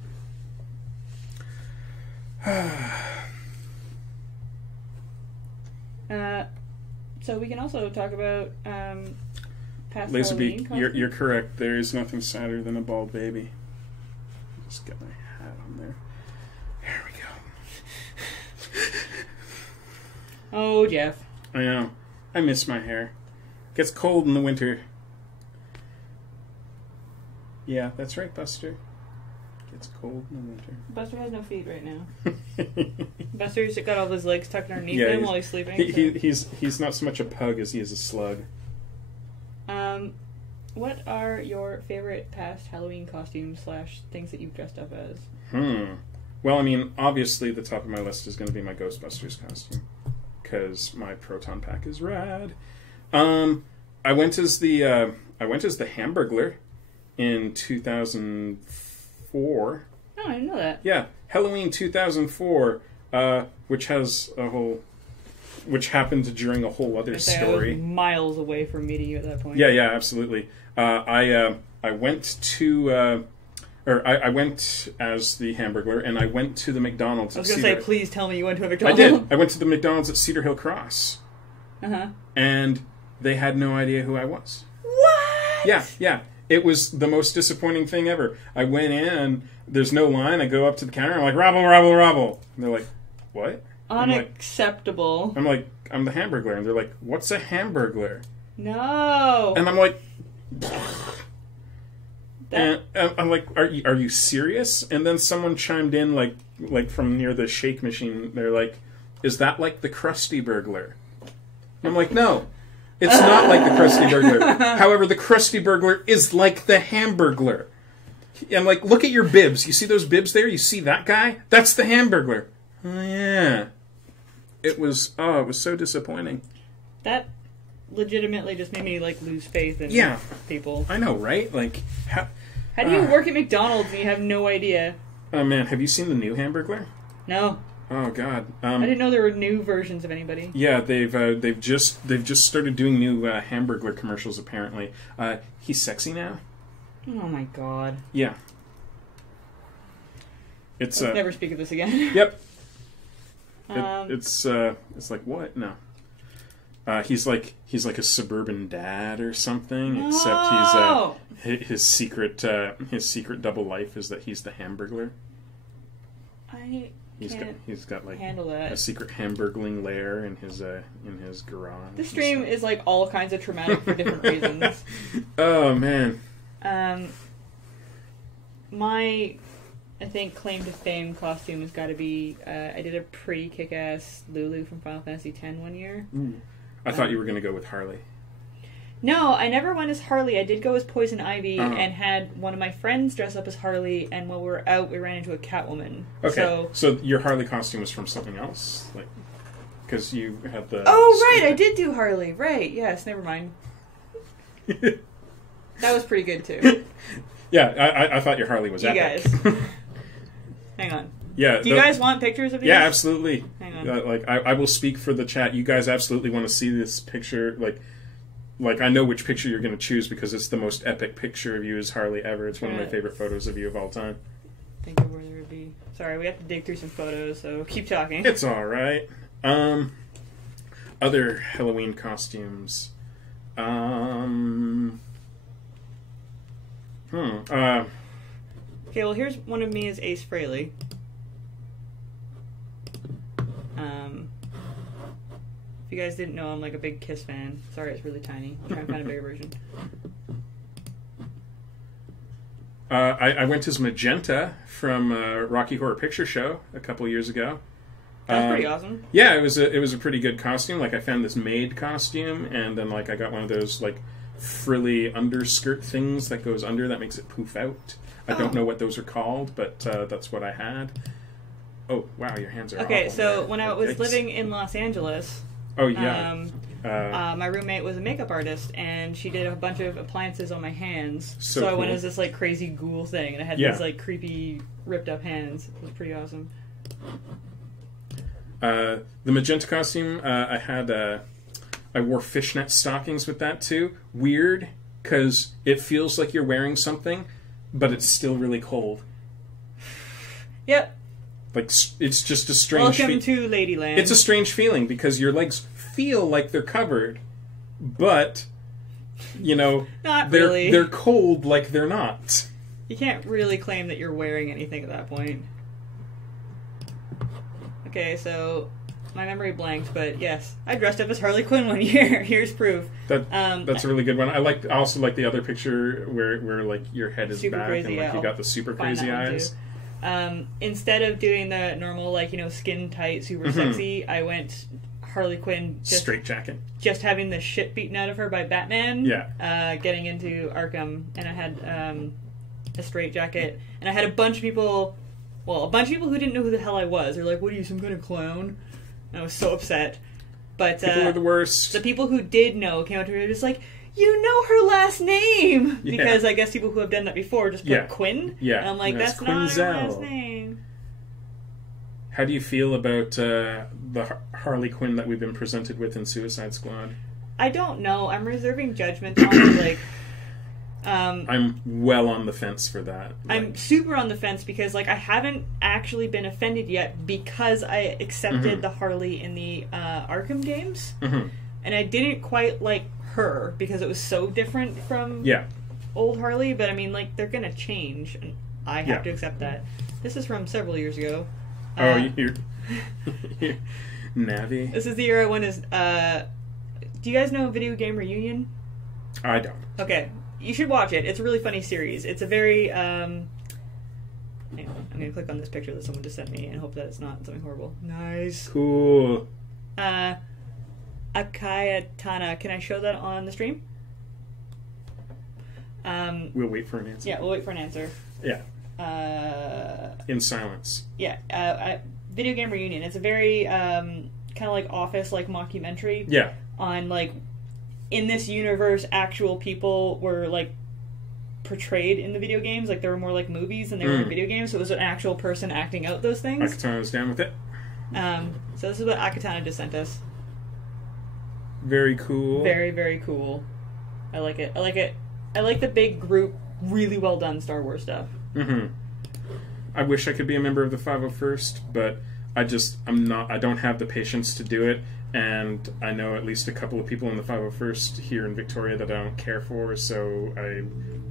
So we can also talk about past Halloween costumes. You're correct. There is nothing sadder than a bald baby. Just get my hat on there. There we go. Oh, Jeff. I know. I miss my hair. It gets cold in the winter. Yeah, that's right, Buster. It gets cold in the winter. Buster has no feet right now. Buster's got all his legs tucked underneath him while he's sleeping. He's not so much a pug as he is a slug. What are your favorite past Halloween costumes / things that you've dressed up as? Well, I mean, obviously the top of my list is going to be my Ghostbusters costume. Because my proton pack is rad. I went as the Hamburglar in 2004. Oh, I didn't know that. Yeah, Halloween 2004, which happened during a whole other story. I was miles away from meeting you at that point. Yeah, absolutely. I went to. I went as the Hamburglar, and I went to the McDonald's. I was going to say, please tell me you went to a McDonald's. I did. I went to the McDonald's at Cedar Hill Cross. And they had no idea who I was. What? Yeah. It was the most disappointing thing ever. I went in, there's no line, I go up to the counter, I'm like, Robble. And they're like, what? Unacceptable. I'm like, I'm the Hamburglar. And they're like, what's a Hamburglar? No. And I'm like... And I'm like, are you serious? And then someone chimed in, like from near the shake machine. They're like, is that like the Krusty Burglar? I'm like, no, it's not like the Krusty Burglar. However, the Krusty Burglar is like the Hamburglar. And like, look at your bibs. You see those bibs there? You see that guy? That's the Hamburglar. Oh yeah. It was so disappointing. That legitimately just made me like lose faith in people. I know, right? Like how do you work at McDonald's and you have no idea? Oh man, have you seen the new Hamburglar? No. Oh god. I didn't know there were new versions of anybody. Yeah, they've just started doing new Hamburglar commercials apparently. He's sexy now. Oh my god. Yeah. Let's never speak of this again. Yep. It's like what? No. He's like a suburban dad or something. No! Except his secret double life is that he's the Hamburglar. He's got like handle that. A secret hamburgling lair in his garage. This stream is like all kinds of traumatic for different reasons. Oh man. My I think claim to fame costume has got to be I did a pretty kick-ass Lulu from Final Fantasy X one year. I thought you were going to go with Harley. No, I never went as Harley. I did go as Poison Ivy and had one of my friends dress up as Harley, and while we were out, we ran into a Catwoman. Okay, so your Harley costume was from something else? Like, because you had the... Oh, right, I did do Harley. Right, yes, never mind. That was pretty good, too. Yeah, I thought your Harley was epic. You guys. Hang on. Yeah. Do you guys want pictures of these? Yeah, absolutely. Hang on. I will speak for the chat. You guys absolutely want to see this picture. Like I know which picture you're going to choose because it's the most epic picture of you as Harley ever. It's one of my favorite photos of you of all time. Think of where there would be. Sorry, we have to dig through some photos, so keep talking. It's all right. Other Halloween costumes. Okay, well, here's one of me as Ace Frehley. If you guys didn't know, I'm like a big Kiss fan. Sorry, it's really tiny. I'll try and find a bigger version. I went as Magenta from Rocky Horror Picture Show a couple years ago. That's pretty awesome. Yeah, it was a pretty good costume. Like I found this maid costume, and then like I got one of those like frilly underskirt things that goes under that makes it poof out. I don't know what those are called, but that's what I had. Oh wow, your hands are okay. awful So there. when I was living in Los Angeles. Oh yeah. My roommate was a makeup artist, and she did a bunch of appliances on my hands. So I went as this like crazy ghoul thing, and I had these like creepy ripped up hands. It was pretty awesome. The magenta costume, I wore fishnet stockings with that too. Weird, because it feels like you're wearing something, but it's still really cold. Yep. Like, it's just a strange... Welcome to Ladyland. It's a strange feeling, because your legs feel like they're covered, but, you know... Not really. They're cold like they're not. You can't really claim that you're wearing anything at that point. Okay, so... My memory blanked, but yes, I dressed up as Harley Quinn one year. Here's proof. That's a really good one. I also like the other picture where like your head is back crazy, and like you got the super crazy eyes. Instead of doing the normal like skin tight, super sexy, I went Harley Quinn straight jacket, just having the shit beaten out of her by Batman. Yeah. Getting into Arkham, and I had a straight jacket, and I had a bunch of people who didn't know who the hell I was. They're like, "What are you, some kind of clown?" I was so upset. But people are the worst. The people who did know came up to me and were just like, "You know her last name!" Yeah. Because I guess people who have done that before just put Quinn. Yeah. And I'm like, that's not her last name. How do you feel about the Harley Quinn that we've been presented with in Suicide Squad? I don't know. I'm reserving judgment on it. Like, I'm well on the fence for that. I'm super on the fence because, like, I haven't actually been offended yet because I accepted the Harley in the Arkham games, and I didn't quite like her because it was so different from old Harley. But I mean, like, they're gonna change, and I have to accept that. This is from several years ago. You're Navi. This is the year I went as. Do you guys know Video Game Reunion? I don't. Okay. You should watch it. It's a really funny series. It's a very, hang on. I'm going to click on this picture that someone just sent me and hope that it's not something horrible. Nice. Cool. Akayatana. Can I show that on the stream? We'll wait for an answer. Yeah, we'll wait for an answer. Yeah. In silence. Yeah. Video Game Reunion. It's a very, kind of like Office, like mockumentary. Yeah. On, like, in this universe, actual people were, like, portrayed in the video games. Like, they were more like movies than they were in video games, so it was an actual person acting out those things. Akatana was down with it. So this is what Akatana just sent us. Very cool. Very, very cool. I like it. I like the big group, really well done Star Wars stuff. I wish I could be a member of the 501st, but I don't have the patience to do it. And I know at least a couple of people in the 501st here in Victoria that I don't care for, so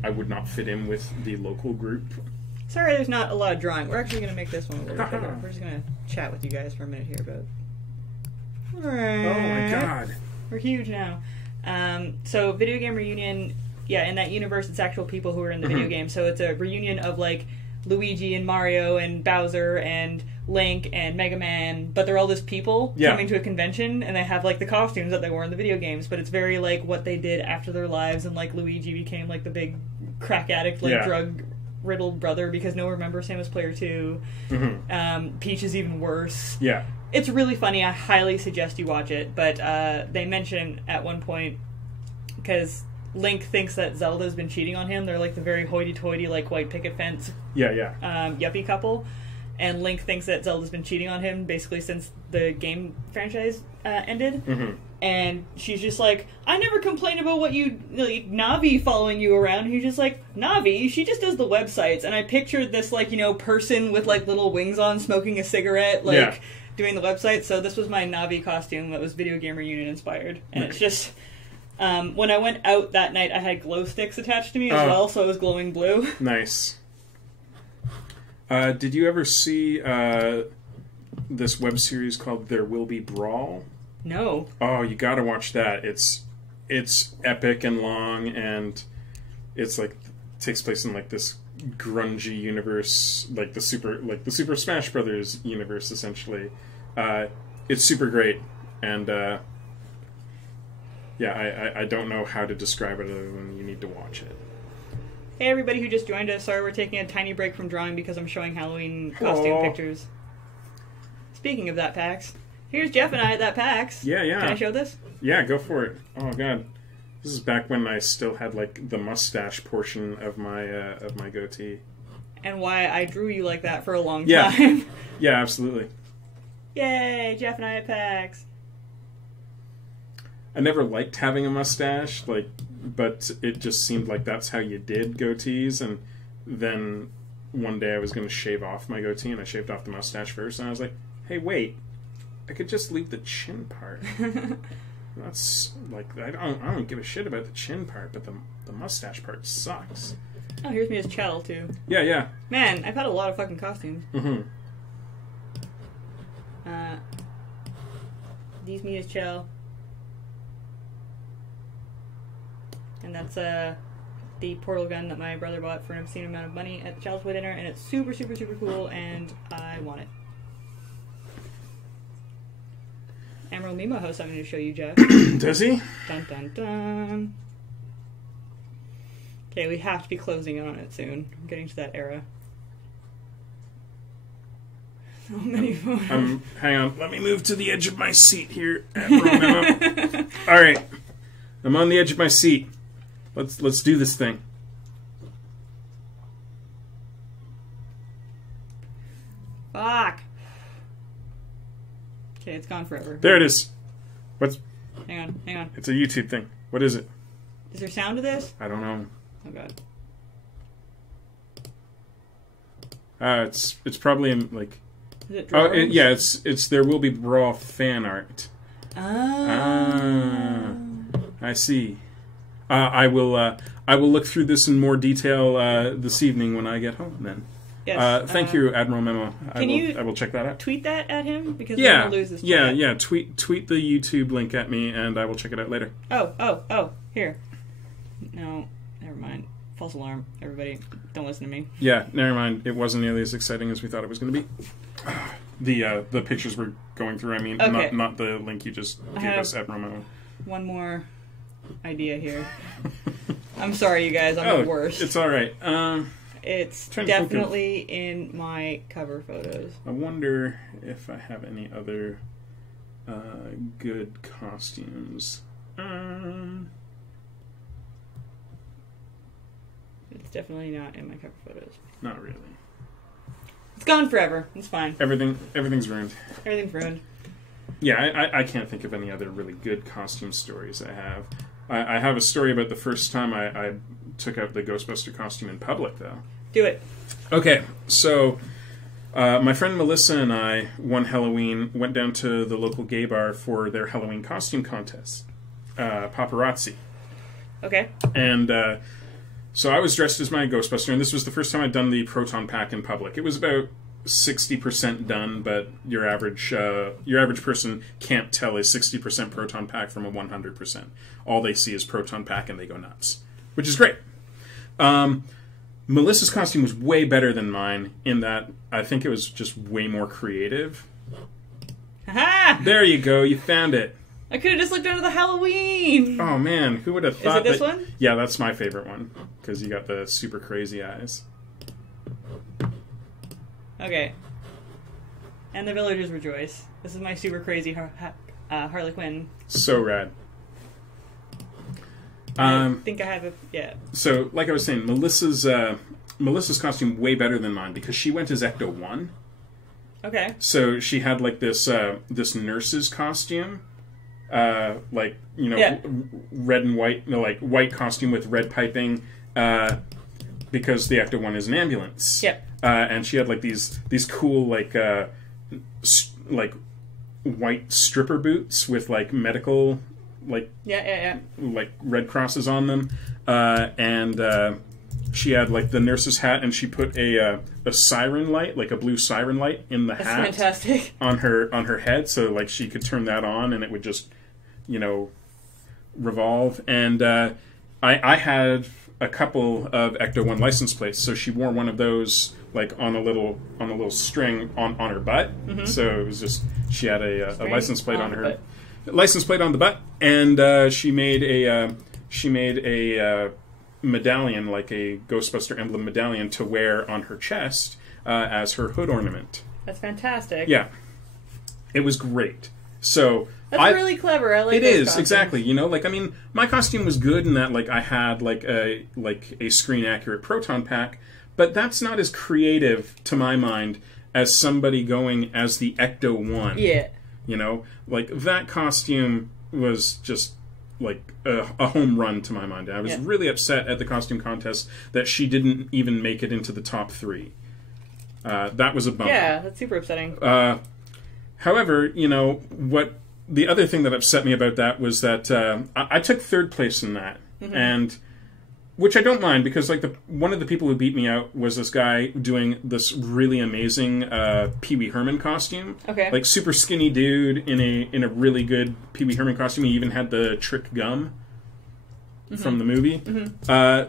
I would not fit in with the local group. Sorry there's not a lot of drawing. We're actually going to make this one a little bigger. We're just going to chat with you guys for a minute here, but... Alright. Oh my god. We're huge now. So, Video Game Reunion, in that universe, it's actual people who are in the video game. So it's a reunion of, like, Luigi and Mario and Bowser and Link and Mega Man, but they're all just people coming to a convention, and they have, like, the costumes that they wore in the video games, but it's very, like, what they did after their lives, and, like, Luigi became, like, the big crack addict, like, drug-riddled brother, because no one remembers him as Player 2. Peach is even worse. Yeah. It's really funny. I highly suggest you watch it, but they mention at one point, because Link thinks that Zelda's been cheating on him, they're, like, the very hoity-toity, like, white picket fence yuppie couple. And Link thinks that Zelda's been cheating on him basically since the game franchise ended. And she's just like, I never complained about what Navi following you around. And he's just like, Navi? She just does the websites. And I pictured this, like, person with, like, little wings on smoking a cigarette, like, doing the website. So this was my Navi costume that was Video Game Reunion inspired. And it's just... when I went out that night, I had glow sticks attached to me as well, so I was glowing blue. Nice. Did you ever see this web series called There Will Be Brawl? No. Oh, you gotta watch that. It's epic and long, and it's like takes place in like this grungy universe, like the Super Smash Brothers universe, essentially. It's super great, and I don't know how to describe it other than you need to watch it. Hey everybody who just joined us, sorry we're taking a tiny break from drawing because I'm showing Halloween costume pictures. Speaking of that PAX, here's Jeff and I at that PAX. Yeah. Can I show this? Yeah, go for it. Oh god. This is back when I still had like the mustache portion of my goatee. and why I drew you like that for a long Yeah. time. Yeah, absolutely. Yay, Jeff and I at PAX. I never liked having a mustache, but it just seemed like that's how you did goatees, and then one day I was going to shave off my goatee, and I shaved off the mustache first, and I was like, hey, wait, I could just leave the chin part. That's, I don't give a shit about the chin part, but the mustache part sucks. Oh, here's me as Chell, too. Yeah, yeah. Man, I've had a lot of fucking costumes. Mm-hmm. These me as Chell. And that's the portal gun that my brother bought for an obscene amount of money at the Child's Play dinner, and it's super, super, super cool, and I want it. Emerald Mimo has something to show you, Jeff. Does he? Dun dun dun. Okay, we have to be closing on it soon. I'm getting to that era. So many photos. Hang on. Let me move to the edge of my seat here. All right. I'm on the edge of my seat. Let's do this thing. Fuck. Okay, it's gone forever. There it is. Hang on. It's a YouTube thing. What is it? Is there sound to this? I don't know. Oh god. It's probably in Is it Oh, drawings? yeah. It's there will be raw fan art. Ah. I see. I will look through this in more detail this evening when I get home. Then. Yes. Thank you, Admiral Memo. I will check that out. Tweet that at him because we're gonna lose this. Chat. Yeah. Tweet the YouTube link at me, and I will check it out later. Oh. Here. No, never mind. False alarm. Everybody, don't listen to me. Yeah, never mind. It wasn't nearly as exciting as we thought it was going to be. The pictures we're going through. I mean, okay. not the link you just gave us, Admiral Memo. One more idea here. I'm sorry, you guys. I'm the worst. It's all right. It's definitely in my cover photos. I wonder if I have any other good costumes. It's definitely not in my cover photos. Not really. It's gone forever. It's fine. Everything's ruined. Everything's ruined. Yeah, I can't think of any other really good costume stories I have. I have a story about the first time I took out the Ghostbuster costume in public, though. Do it. Okay, so my friend Melissa and I, one Halloween, went down to the local gay bar for their Halloween costume contest, Paparazzi. Okay. And so I was dressed as my Ghostbuster, and this was the first time I'd done the proton pack in public. It was about 60% done, but your average person can't tell a 60% proton pack from a 100%. All they see is proton pack, and they go nuts, which is great. Melissa's costume was way better than mine in that I think it was just way more creative. Ha! There you go, you found it. I could have just looked under the Halloween. Oh man, who would have thought Is it this one? Yeah, that's my favorite one because you got the super crazy eyes. Okay. And the villagers rejoice. This is my super crazy Harley Quinn. So rad. I think I have a... Yeah. So, like I was saying, Melissa's costume way better than mine because she went as Ecto-1. Okay. So she had like this nurse's costume, red and white, like white costume with red piping, because the Ecto-1 is an ambulance. Yep. And she had like these cool like white stripper boots with like medical like red crosses on them, and she had like the nurse's hat, and she put a siren light, like a blue siren light, in the hat. That's fantastic. On her head, so like she could turn that on, and it would just revolve. And I had a couple of Ecto-1 license plates, so she wore one of those like on a little string on her butt. Mm-hmm. So it was just she had a license plate on her butt. License plate on the butt, and she made a medallion, like a Ghostbuster emblem medallion, to wear on her chest as her hood ornament. That's fantastic. Yeah, it was great. So that's really clever. I like it. Is costumes. Exactly. Like I mean, my costume was good in that like I had like a screen accurate proton pack, But that's not as creative, to my mind, as somebody going as the Ecto-1. Yeah. You know? Like, that costume was just, like, a home run to my mind. I was really upset at the costume contest that she didn't even make it into the top 3. That was a bummer. Yeah, that's super upsetting. However, you know, what the other thing that upset me about that was that I took 3rd place in that. And... which I don't mind, because like one of the people who beat me out was this guy doing this really amazing Pee Wee Herman costume. Okay. Like super skinny dude in a really good Pee Wee Herman costume. He even had the trick gum from the movie.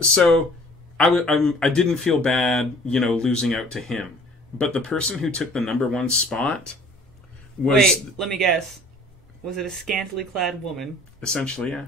So I didn't feel bad, you know, losing out to him. But the person who took the number 1 spot was... Wait, let me guess. Was it a scantily clad woman? Essentially, yeah.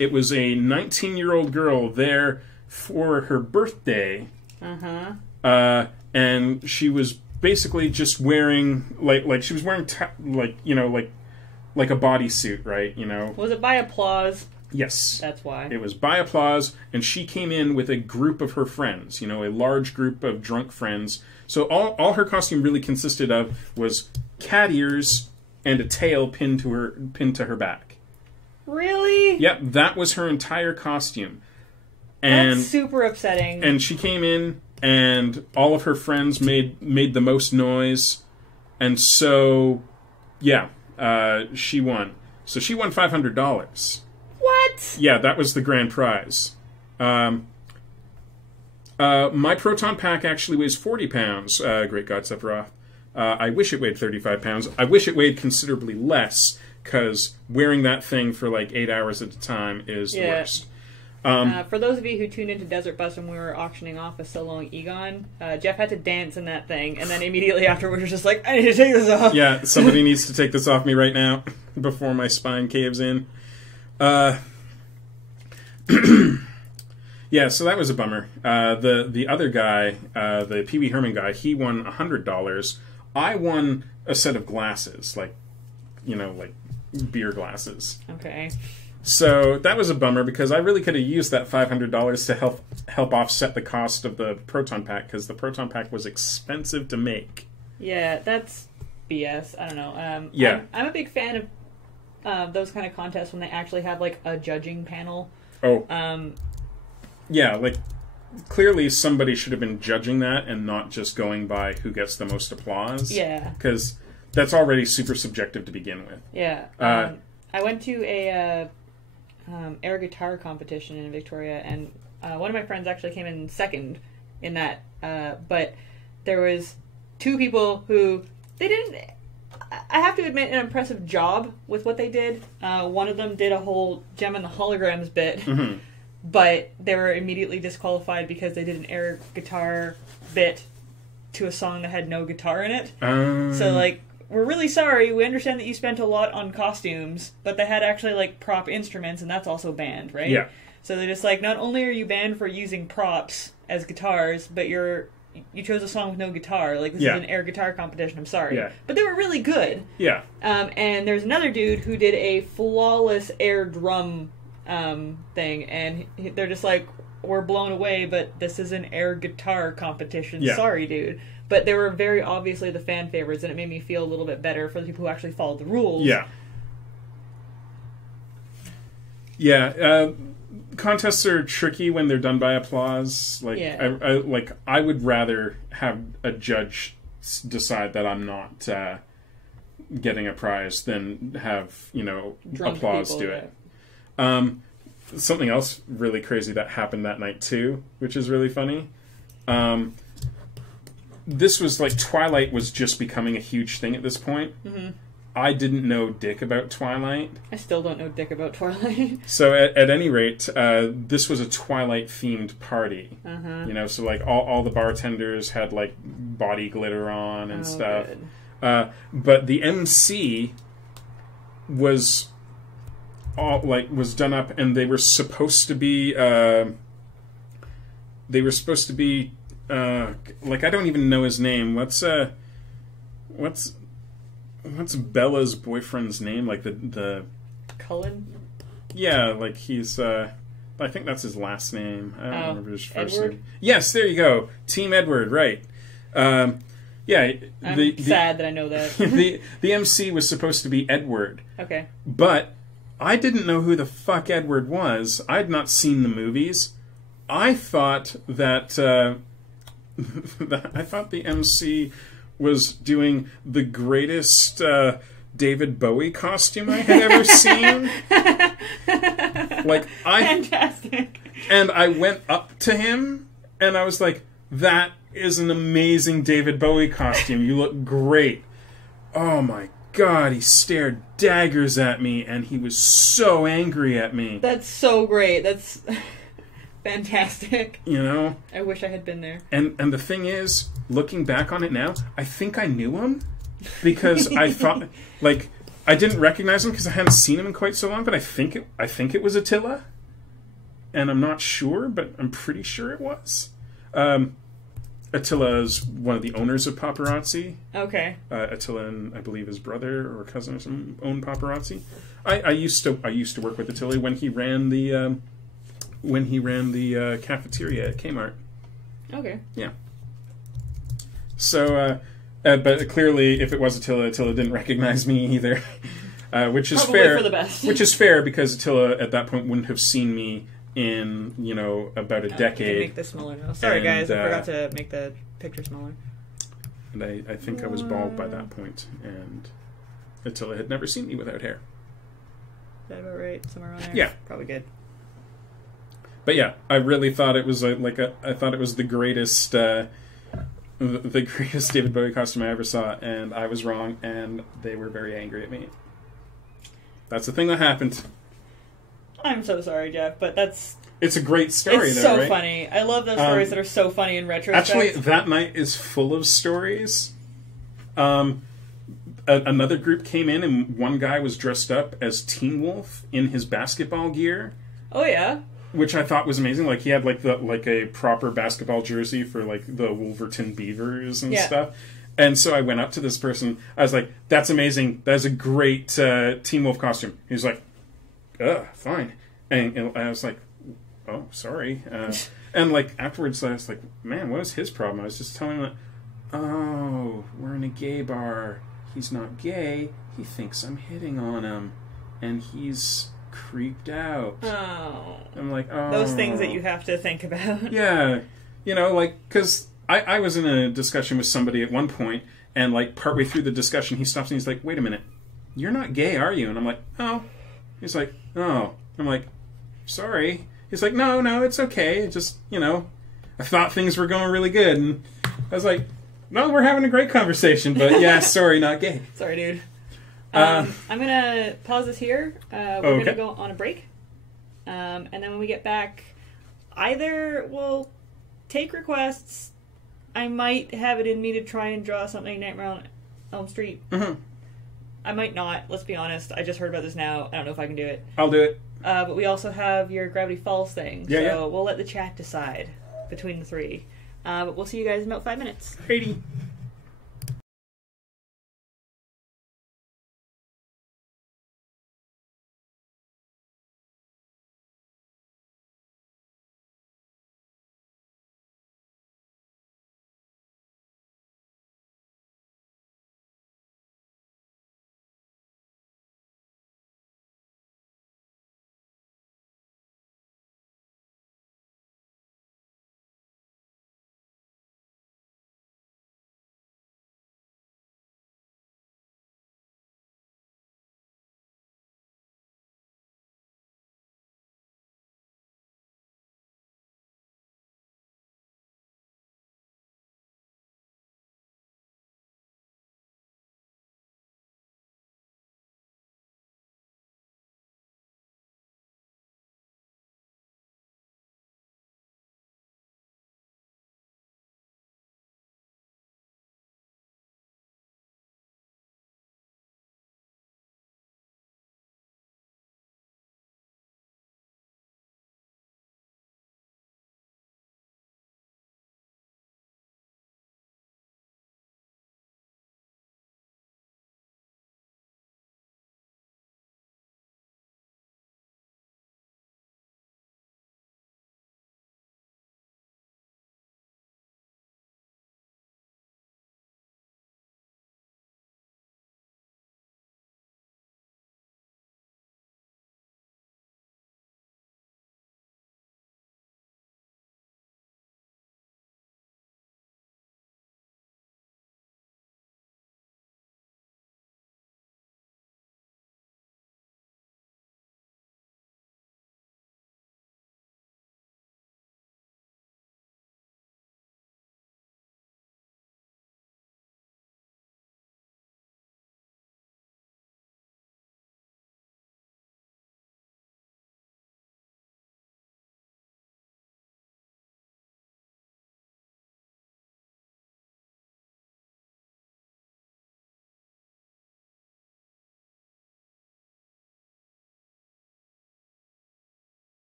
It was a 19-year-old girl there for her birthday. And she was basically just wearing like she was wearing like a bodysuit, right? You know. Was it by applause? Yes. That's why. It was by applause, and she came in with a group of her friends. You know, a large group of drunk friends. So all her costume really consisted of was cat ears and a tail pinned to her back. Really? Yep, that was her entire costume. And that's super upsetting. And she came in, and all of her friends made the most noise, and so yeah, she won. So she won $500. What? Yeah, that was the grand prize. My proton pack actually weighs 40 pounds. Great God, Sephiroth. I wish it weighed 35 pounds. I wish it weighed considerably less, because wearing that thing for like 8 hours at a time is the worst. For those of you who tuned into Desert Bus when we were auctioning off a soloing Egon, Jeff had to dance in that thing, and then immediately afterwards was just like, I need to take this off. Yeah, somebody needs to take this off me right now before my spine caves in. Yeah, so that was a bummer. The other guy, the Pee Wee Herman guy, he won $100. I won a set of glasses, like, you know, like beer glasses. Okay. So that was a bummer, because I really could have used that $500 to help offset the cost of the proton pack, because the proton pack was expensive to make. Yeah, that's BS. I don't know. Yeah. I'm a big fan of those kind of contests when they actually have like a judging panel. Oh. Yeah, like clearly somebody should have been judging that and not just going by who gets the most applause. Yeah. Because that's already super subjective to begin with. Yeah. I went to a air guitar competition in Victoria, and one of my friends actually came in second in that. But there was 2 people who they didn't. I have to admit, an impressive job with what they did. One of them did a whole Gem and the Holograms bit, but they were immediately disqualified because they did an air guitar bit to a song that had no guitar in it. So like, we're really sorry. We understand that you spent a lot on costumes, but they had actually like prop instruments, and that's also banned, right? Yeah. So they're just like, not only are you banned for using props as guitars, but you chose a song with no guitar. Like, this is an air guitar competition. I'm sorry. Yeah. But they were really good. Yeah. And there's another dude who did a flawless air drum thing, and they're just like, we're blown away, but this is an air guitar competition. Yeah. Sorry, dude. But they were very obviously the fan favorites, and it made me feel a little bit better for the people who actually followed the rules. Yeah. Yeah. Contests are tricky when they're done by applause. Like, I would rather have a judge decide that I'm not getting a prize than have, you know, drunk applause people, do it. Something else really crazy that happened that night too, which is really funny. This was like Twilight was just becoming a huge thing at this point. Mm-hmm. I didn't know dick about Twilight. I still don't know dick about Twilight. So at any rate, this was a Twilight-themed party. Uh-huh. You know, so like all the bartenders had like body glitter on and stuff. But the MC was was done up, and they were supposed to be like, I don't even know his name. What's Bella's boyfriend's name? Like the Cullen? Yeah, like he's I think that's his last name. I don't remember his first Edward? name. Yes, there you go. Team Edward, right. Yeah. I'm sad that I know that. the MC was supposed to be Edward. Okay. But I didn't know who the fuck Edward was. I'd not seen the movies. I thought that... I thought the MC was doing the greatest David Bowie costume I had ever seen. Fantastic. And I went up to him and I was like, that is an amazing David Bowie costume. You look great. Oh my God, he stared daggers at me and he was so angry at me. That's so great. That's... fantastic. You know? I wish I had been there. And the thing is, looking back on it now, I think I knew him because I thought, like, I didn't recognize him because I hadn't seen him in quite so long, but I think it was Attila. And I'm not sure, but I'm pretty sure it was. Attila is one of the owners of Paparazzi. Okay. Attila and I believe his brother or cousin or something owned Paparazzi. I used to work with Attila when he ran the cafeteria at Kmart. Okay. Yeah. So, but clearly, if it was Attila didn't recognize me either, which is probably fair. For the best. Which is fair because Attila at that point wouldn't have seen me in about a decade. I can make this smaller now. Sorry, guys, I forgot to make the picture smaller. And I think I was bald by that point, and Attila had never seen me without hair. Is that about right? Somewhere around there? Yeah. Probably good. But yeah, I really thought it was I thought it was the greatest the greatest David Bowie costume I ever saw, and I was wrong, and they were very angry at me. That's the thing that happened. I'm so sorry, Jeff, but it's a great story. It's though, so right? funny. I love those stories that are so funny in retrospect. Actually, that night is full of stories. Another group came in, and one guy was dressed up as Teen Wolf in his basketball gear. Oh yeah. Which I thought was amazing. Like he had like a proper basketball jersey for like the Wolverton Beavers and stuff. And so I went up to this person. I was like, "That's amazing. That's a great Teen Wolf costume." He was like, "Fine." And I was like, "Oh, sorry." And like afterwards, I was like, "Man, what was his problem?" I was just telling him that, "Oh, we're in a gay bar. He's not gay. He thinks I'm hitting on him, and he's creeped out." Oh. I'm like, oh. Those things that you have to think about. Yeah. Because I was in a discussion with somebody at one point, and like partway through the discussion, he stops and he's like, "Wait a minute. You're not gay, are you?" And I'm like, "Oh." He's like, "Oh." I'm like, "Sorry." He's like, No, it's okay. It just, I thought things were going really good. And I was like, "No, we're having a great conversation, but yeah, sorry, not gay." Sorry, dude. I'm going to pause this here. We're going to go on a break. And then when we get back, either we'll take requests. I might have it in me to try and draw something Nightmare on Elm Street. Mm-hmm. I might not. Let's be honest. I just heard about this now. I don't know if I can do it. I'll do it. But we also have your Gravity Falls thing. Yeah, so we'll let the chat decide between the three. But we'll see you guys in about 5 minutes. Katie.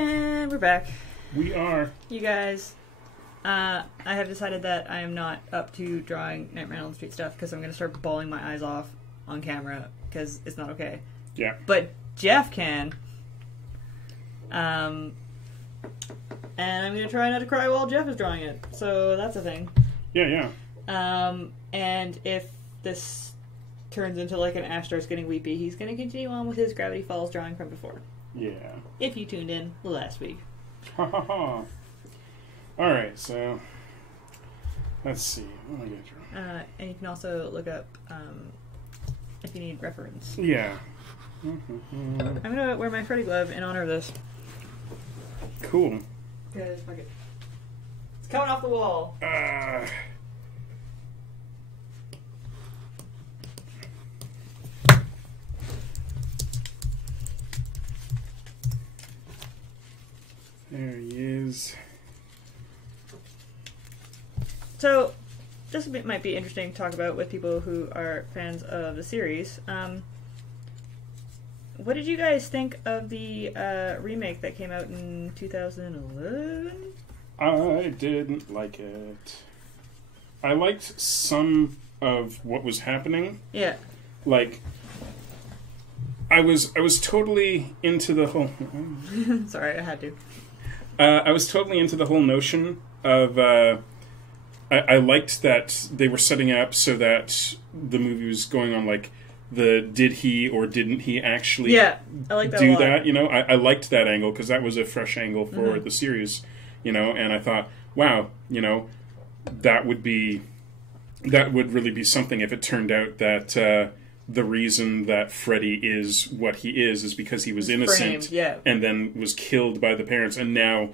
And we're back. We are. You guys, I have decided that I am not up to drawing Nightmare on Elm Street stuff because I'm going to start bawling my eyes off on camera because it's not okay. Yeah. But Jeff can. And I'm going to try not to cry while Jeff is drawing it. So that's a thing. Yeah. And if this turns into like an Ash starts getting weepy, he's going to continue on with his Gravity Falls drawing from before. Yeah. If you tuned in last week. Ha ha ha. Alright, so let's see. What am I going to draw? And you can also look up if you need reference. Yeah. I'm going to wear my Freddy glove in honor of this. Cool. Because, fuck it. It's coming off the wall. There he is. So, this might be interesting to talk about with people who are fans of the series. What did you guys think of the remake that came out in 2011? I didn't like it. I liked some of what was happening. Yeah. Like, I was totally into the whole... Sorry, I had to. I was totally into the whole notion of... I liked that they were setting up so that the movie was going on, like, the did he or didn't he actually I like that do a lot. that, you know? I liked that angle because that was a fresh angle for the series, you know? And I thought, wow, you know, that would really be something if it turned out that the reason that Freddy is what he is because he was innocent framed, and then was killed by the parents, and now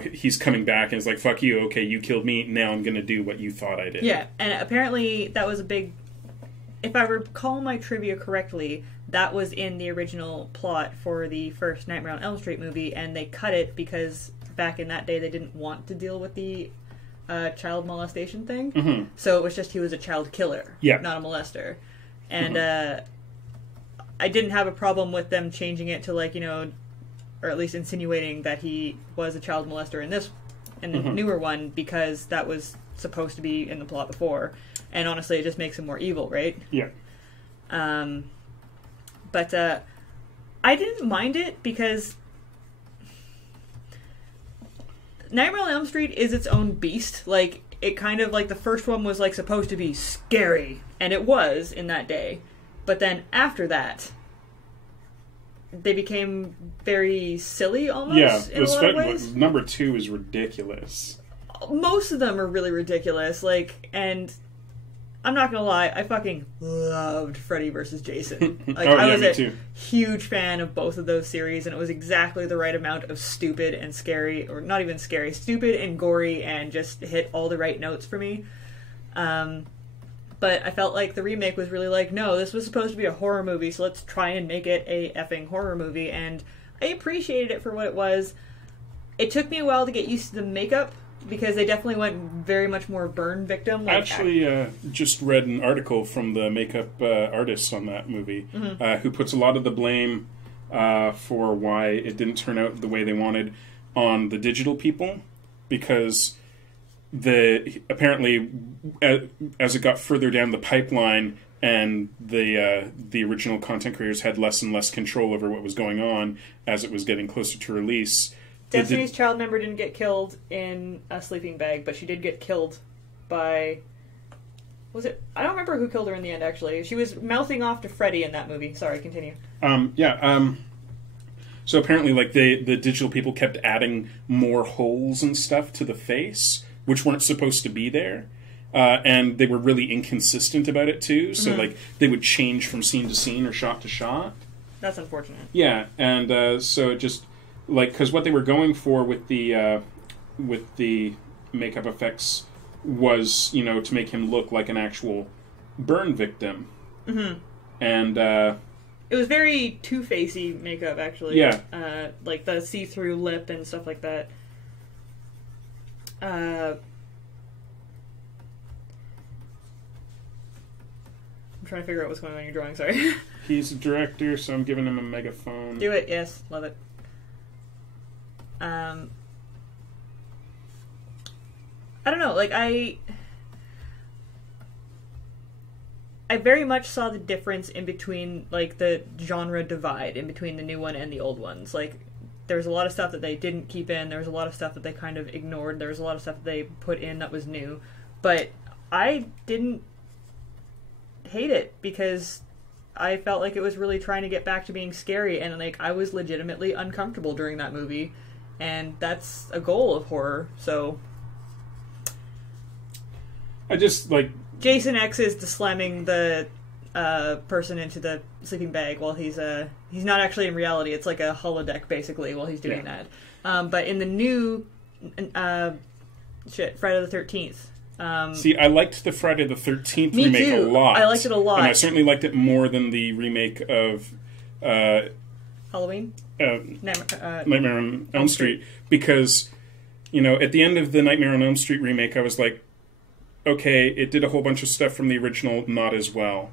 he's coming back and is like, fuck you, okay, you killed me, now I'm gonna do what you thought I did. Yeah, and apparently that was a big... If I recall my trivia correctly, that was in the original plot for the first Nightmare on Elm Street movie, and they cut it because back in that day they didn't want to deal with the child molestation thing. Mm-hmm. So it was just he was a child killer, not a molester. And I didn't have a problem with them changing it to, like, you know, or at least insinuating that he was a child molester in the newer one, because that was supposed to be in the plot before. And honestly, it just makes him more evil, right? Yeah. But I didn't mind it because Nightmare on Elm Street is its own beast. Like, it kind of, like, the first one was, like, supposed to be scary. And it was in that day. But then after that, they became very silly almost in a lot of ways. Number 2 is ridiculous. Most of them are really ridiculous. Like, and I'm not gonna lie, I fucking loved Freddy vs. Jason. Like, I was a huge fan of both of those series, and it was exactly the right amount of stupid and scary, or not even scary, stupid and gory, and just hit all the right notes for me. But I felt like the remake was really like, no, this was supposed to be a horror movie, so let's try and make it a effing horror movie, and I appreciated it for what it was. It took me a while to get used to the makeup, because they definitely went very much more burn victim. Like, I actually just read an article from the makeup artist on that movie, who puts a lot of the blame for why it didn't turn out the way they wanted on the digital people, because apparently as it got further down the pipeline and the original content creators had less and less control over what was going on as it was getting closer to release. Destiny's Child member didn't get killed in a sleeping bag, but she did get killed by... Was it... I don't remember who killed her in the end, actually. She was mouthing off to Freddy in that movie. Sorry, continue. So apparently, like, the digital people kept adding more holes and stuff to the face, which weren't supposed to be there. And they were really inconsistent about it, too. So, like, they would change from scene to scene or shot to shot. That's unfortunate. Yeah, and so it just... Like, because what they were going for with the makeup effects was, you know, to make him look like an actual burn victim. Mm-hmm. And it was very Two-Facey makeup, actually. Yeah. Like the see-through lip and stuff like that. I'm trying to figure out what's going on in your drawing, sorry. He's a director, so I'm giving him a megaphone. Do it, yes. Love it. I don't know, like, I very much saw the difference in between, like, the genre divide in between the new one and the old ones. Like, there was a lot of stuff that they didn't keep in, there was a lot of stuff that they kind of ignored, there was a lot of stuff that they put in that was new, but I didn't hate it, because I felt like it was really trying to get back to being scary, and, like, I was legitimately uncomfortable during that movie, and that's a goal of horror, so... I just, like... Jason X is slamming the person into the sleeping bag while he's not actually in reality. It's like a holodeck, basically, while he's doing that. But in the new Friday the 13th... See, I liked the Friday the 13th remake a lot. I liked it a lot. And I certainly liked it more than the remake of... Halloween? Nightmare on Elm Street. Because, you know, at the end of the Nightmare on Elm Street remake, I was like, okay, it did a whole bunch of stuff from the original, not as well.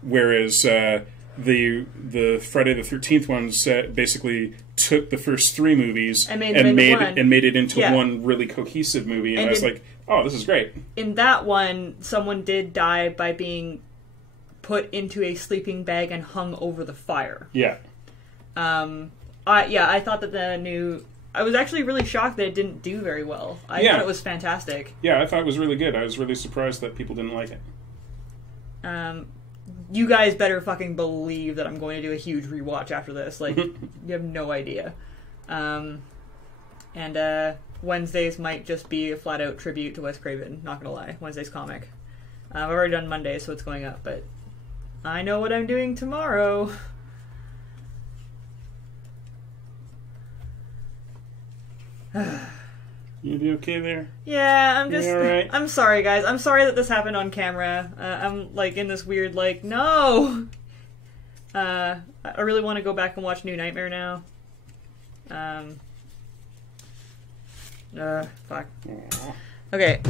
Whereas the Friday the 13th ones basically took the first three movies and made it into one really cohesive movie. And I was like, oh, this is great. In that one, someone did die by being put into a sleeping bag and hung over the fire. Yeah. I thought that the new... I was actually really shocked that it didn't do very well. I thought it was fantastic. Yeah, I thought it was really good. I was really surprised that people didn't like it. You guys better fucking believe that I'm going to do a huge rewatch after this. Like, you have no idea. And Wednesdays might just be a flat-out tribute to Wes Craven, not gonna lie. Wednesday's comic. I've already done Monday, so it's going up, but I know what I'm doing tomorrow. You be okay there? Yeah, I'm just... You all right? I'm sorry, guys. I'm sorry that this happened on camera. I'm, like, in this weird, like, no! I really want to go back and watch New Nightmare now. Fuck. Aww. Okay,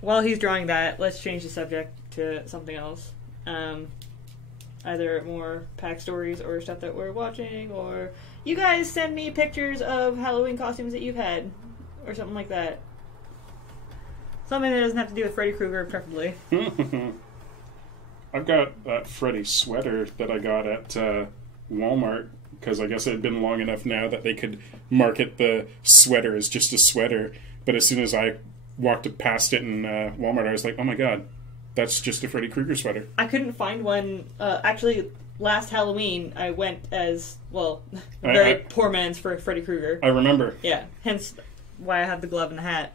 while he's drawing that, let's change the subject to something else. Either more pack stories or stuff that we're watching, or... You guys send me pictures of Halloween costumes that you've had, or something like that. Something that doesn't have to do with Freddy Krueger, preferably. I've got that Freddy sweater that I got at Walmart, because I guess it had been long enough now that they could market the sweater as just a sweater. But as soon as I walked past it in Walmart, I was like, oh my god, that's just a Freddy Krueger sweater. I couldn't find one. Actually, last Halloween, I went as, well, a very poor man's for Freddy Krueger. I remember. Yeah, hence why I have the glove and the hat.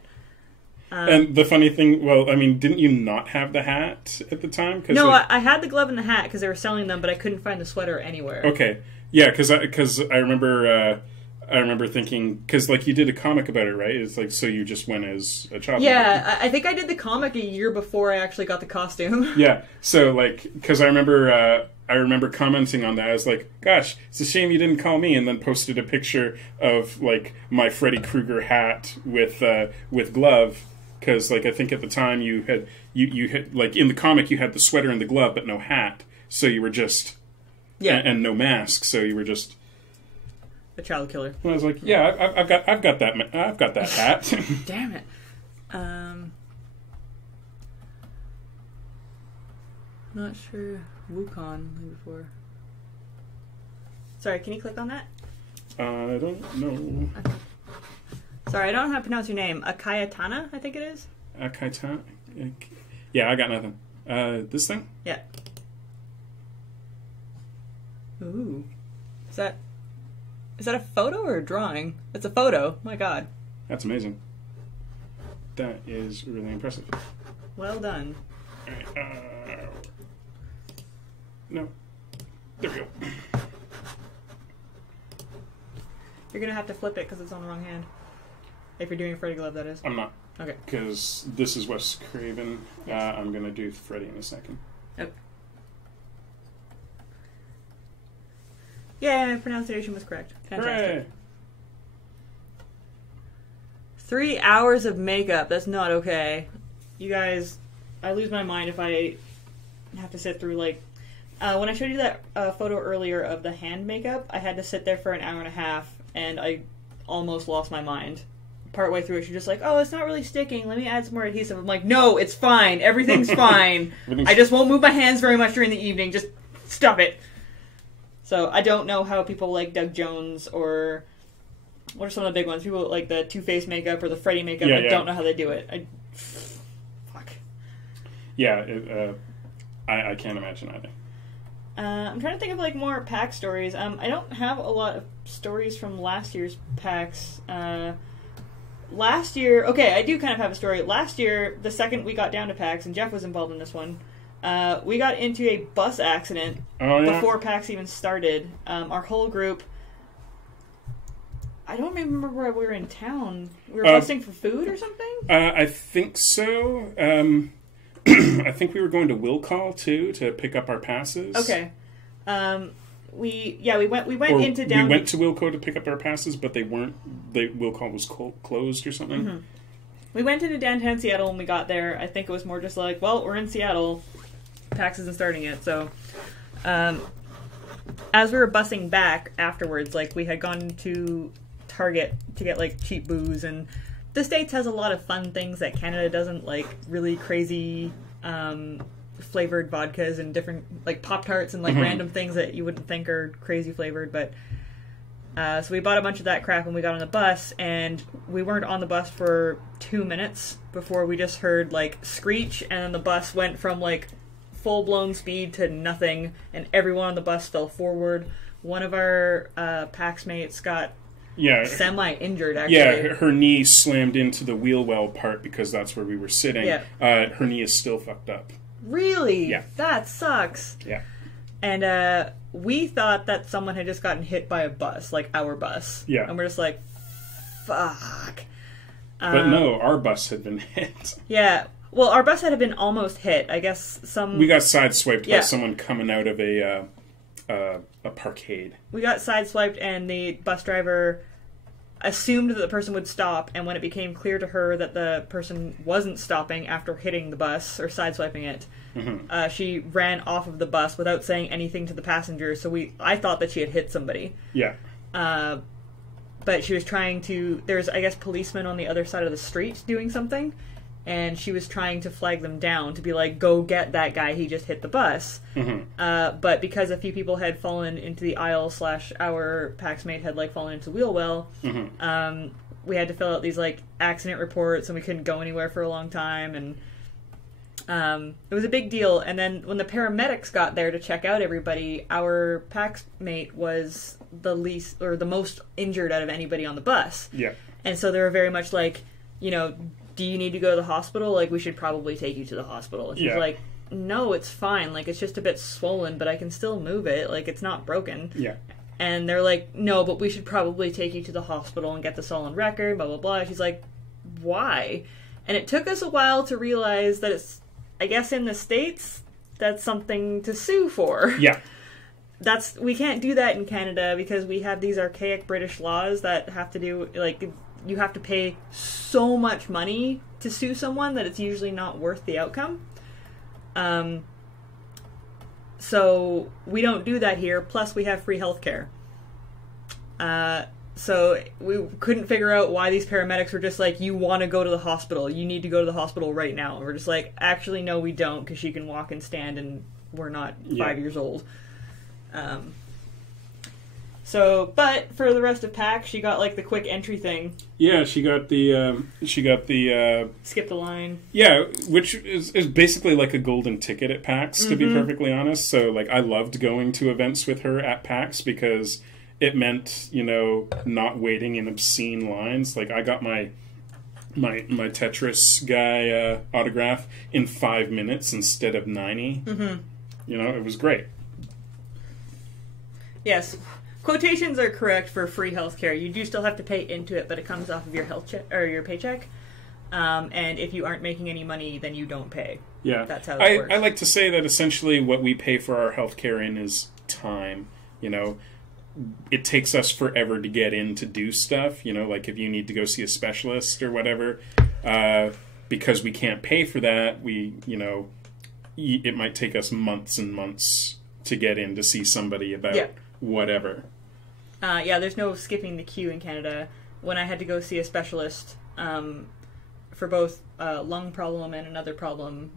And the funny thing, well, I mean, didn't you not have the hat at the time? No, like, I had the glove and the hat because they were selling them, but I couldn't find the sweater anywhere. Okay. Yeah, because I remember thinking, because, like, you did a comic about it, right? It's like, so you just went as a child. Yeah, I think I did the comic a year before I actually got the costume. Yeah, so, like, because I remember commenting on that. I was like, gosh, it's a shame you didn't call me, and then posted a picture of, like, my Freddy Krueger hat with glove, because, like, I think at the time you had, like, in the comic you had the sweater and the glove, but no hat, so you were just... Yeah, and no mask, so you were just a child killer. And I was like, yeah, I've got that hat. Damn it. Not sure. Wukong before. Sorry, can you click on that? I don't know. Okay. Sorry, I don't know how to pronounce your name. Akayatana, I think it is. Akayatana. Yeah, I got nothing. This thing? Yeah. Ooh. Is that a photo or a drawing? It's a photo. My god. That's amazing. That is really impressive. Well done. Alright, no. There we go. You're gonna have to flip it because it's on the wrong hand. If you're doing Freddy Glove, that is. I'm not. Okay. Because this is Wes Craven. Yes. I'm gonna do Freddy in a second. Okay. Yeah, pronunciation was correct. Fantastic. Hooray! 3 hours of makeup. That's not okay. You guys, I lose my mind if I have to sit through, like... when I showed you that photo earlier of the hand makeup, I had to sit there for an hour and a half, and I almost lost my mind. Partway through it, she's just like, "Oh, it's not really sticking. Let me add some more adhesive." I'm like, "No, it's fine. Everything's fine. I just won't move my hands very much during the evening. Just stop it." So I don't know how people like Doug Jones or what are some of the big ones? People like the Two-Face makeup or the Freddy makeup. I don't know how they do it. Fuck. Yeah, I can't imagine either. I'm trying to think of like more PAX stories. I don't have a lot of stories from last year's PAX. Last year, okay, I do kind of have a story. Last year, the second we got down to PAX, and Jeff was involved in this one, we got into a bus accident before PAX even started. Our whole group, I don't remember where we were in town. We were busing for food or something? I think so. I think we were going to Will Call, too, to pick up our passes. Okay. We went into down. We went to Wilco to pick up our passes, but they weren't. Wilco was closed or something. Mm-hmm. We went into downtown Seattle when we got there. I think it was more just like, well, we're in Seattle. PAX isn't starting yet, so. As we were busing back afterwards, like we had gone to Target to get like cheap booze, and the States has a lot of fun things that Canada doesn't, like really crazy. Flavored vodkas and different like Pop-Tarts and like random things that you wouldn't think are crazy flavored, but so we bought a bunch of that crap and we got on the bus, and we weren't on the bus for 2 minutes before we just heard like screech, and then the bus went from like full-blown speed to nothing, and everyone on the bus fell forward. One of our PAX mates got semi-injured, actually. Yeah, her knee slammed into the wheel well part because that's where we were sitting. Yeah. Her knee is still fucked up. Really? Yeah. That sucks. Yeah. And we thought that someone had just gotten hit by a bus, like our bus. Yeah. And we're just like, fuck. But no, our bus had been hit. Yeah. Well, our bus had been almost hit. I guess we got sideswiped by someone coming out of a parkade. We got sideswiped, and the bus driver assumed that the person would stop, and when it became clear to her that the person wasn't stopping after hitting the bus or sideswiping it, she ran off of the bus without saying anything to the passengers. So I thought that she had hit somebody. Yeah. But she was trying to. There's, I guess, policemen on the other side of the street doing something, and she was trying to flag them down to be like, "Go get that guy! He just hit the bus." But because a few people had fallen into the aisle / our PAX mate had like fallen into the wheel well, we had to fill out these like accident reports, and we couldn't go anywhere for a long time, and it was a big deal. And then when the paramedics got there to check out everybody, our PAX mate was the least or the most injured out of anybody on the bus. Yeah. And so they were very much like, you know, do you need to go to the hospital? Like, we should probably take you to the hospital. And she's like, no, it's fine. Like, it's just a bit swollen, but I can still move it. Like, it's not broken. Yeah. And they're like, no, but we should probably take you to the hospital and get this all on record, blah, blah, blah. She's like, why? And it took us a while to realize that it's, I guess in the States, that's something to sue for. Yeah. We can't do that in Canada because we have these archaic British laws that have to do, like, you have to pay so much money to sue someone that it's usually not worth the outcome. So we don't do that here. Plus, we have free healthcare. So we couldn't figure out why these paramedics were just like, you want to go to the hospital. You need to go to the hospital right now. And we're just like, actually, no, we don't, because she can walk and stand, and we're not 5 years old. But for the rest of PAX, she got like the quick entry thing. Yeah, she got the skip the line. Yeah, which is basically like a golden ticket at PAX, to be perfectly honest. So like, I loved going to events with her at PAX because it meant, you know, not waiting in obscene lines. Like, I got my Tetris guy autograph in 5 minutes instead of 90. You know, it was great. Yes. Quotations are correct for free healthcare. You do still have to pay into it, but it comes off of your health check or your paycheck. And if you aren't making any money, then you don't pay. Yeah, that's how it works. I like to say that essentially what we pay for our healthcare in is time. You know, it takes us forever to get in to do stuff. You know, like if you need to go see a specialist or whatever, because we can't pay for that, it might take us months and months to get in to see somebody about whatever. There's no skipping the queue in Canada. when I had to go see a specialist for both a lung problem and another problem.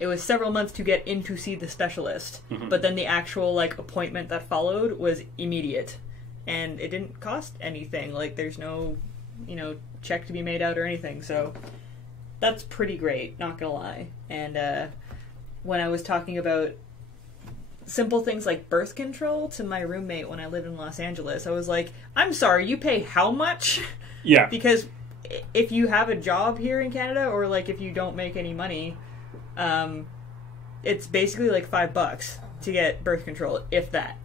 It was several months to get in to see the specialist, but then the actual like appointment that followed was immediate, and it didn't cost anything. Like there's no, check to be made out or anything. So that's pretty great, not gonna lie. And when I was talking about simple things like birth control to my roommate when I lived in Los Angeles, I was like, I'm sorry, you pay how much? Yeah. Because if you have a job here in Canada, or like if you don't make any money, it's basically like $5 to get birth control, if that.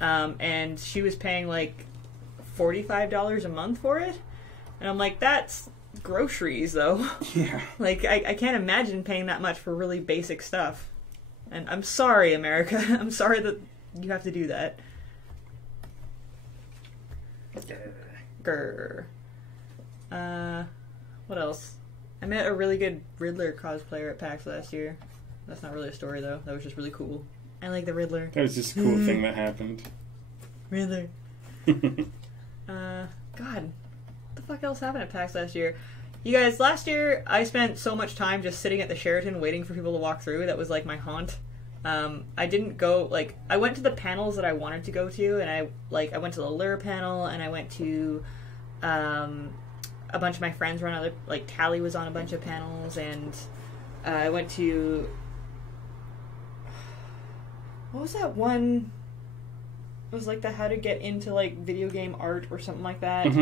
And she was paying like $45 a month for it. And I'm like, that's groceries though. Yeah. Like I can't imagine paying that much for really basic stuff. And I'm sorry, America. I'm sorry that you have to do that. Grr. What else? I met a really good Riddler cosplayer at PAX last year. That's not really a story, though. That was just really cool. I like the Riddler. That was just a cool thing that happened. Riddler. God. What the fuck else happened at PAX last year? You guys, last year I spent so much time just sitting at the Sheraton waiting for people to walk through. That was like my haunt. I didn't go, like, I went to the panels that I wanted to go to, and I went to the Lure panel, and I went to, a bunch of my friends were on other, like, Tally was on a bunch of panels, and I went to, what was that one? It was like the how to get into, like, video game art or something like that.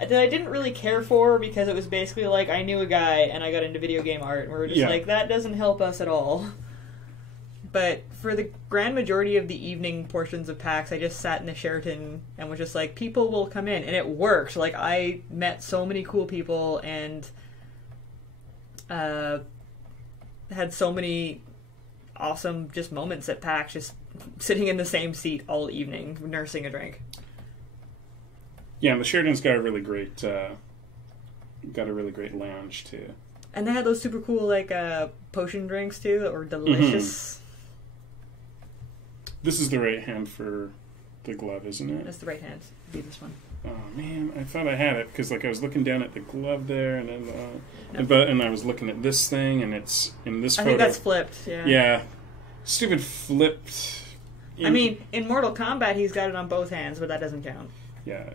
That I didn't really care for, because it was basically like I knew a guy and I got into video game art, and we were just like, that doesn't help us at all. But for the grand majority of the evening portions of PAX, I just sat in the Sheraton and was just like, people will come in, and it worked. Like, I met so many cool people and had so many awesome just moments at PAX, just sitting in the same seat all evening, nursing a drink. Yeah, the Sheraton's got a really great lounge too. And they had those super cool like potion drinks too that were delicious. This is the right hand for the glove, isn't it? That's the right hand. Be this one. Oh man, I thought I had it because like I was looking down at the glove there, and then and I was looking at this thing, and it's in this photo. I think that's flipped. Yeah. Yeah, stupid flipped. I mean, in Mortal Kombat, he's got it on both hands, but that doesn't count. Yeah.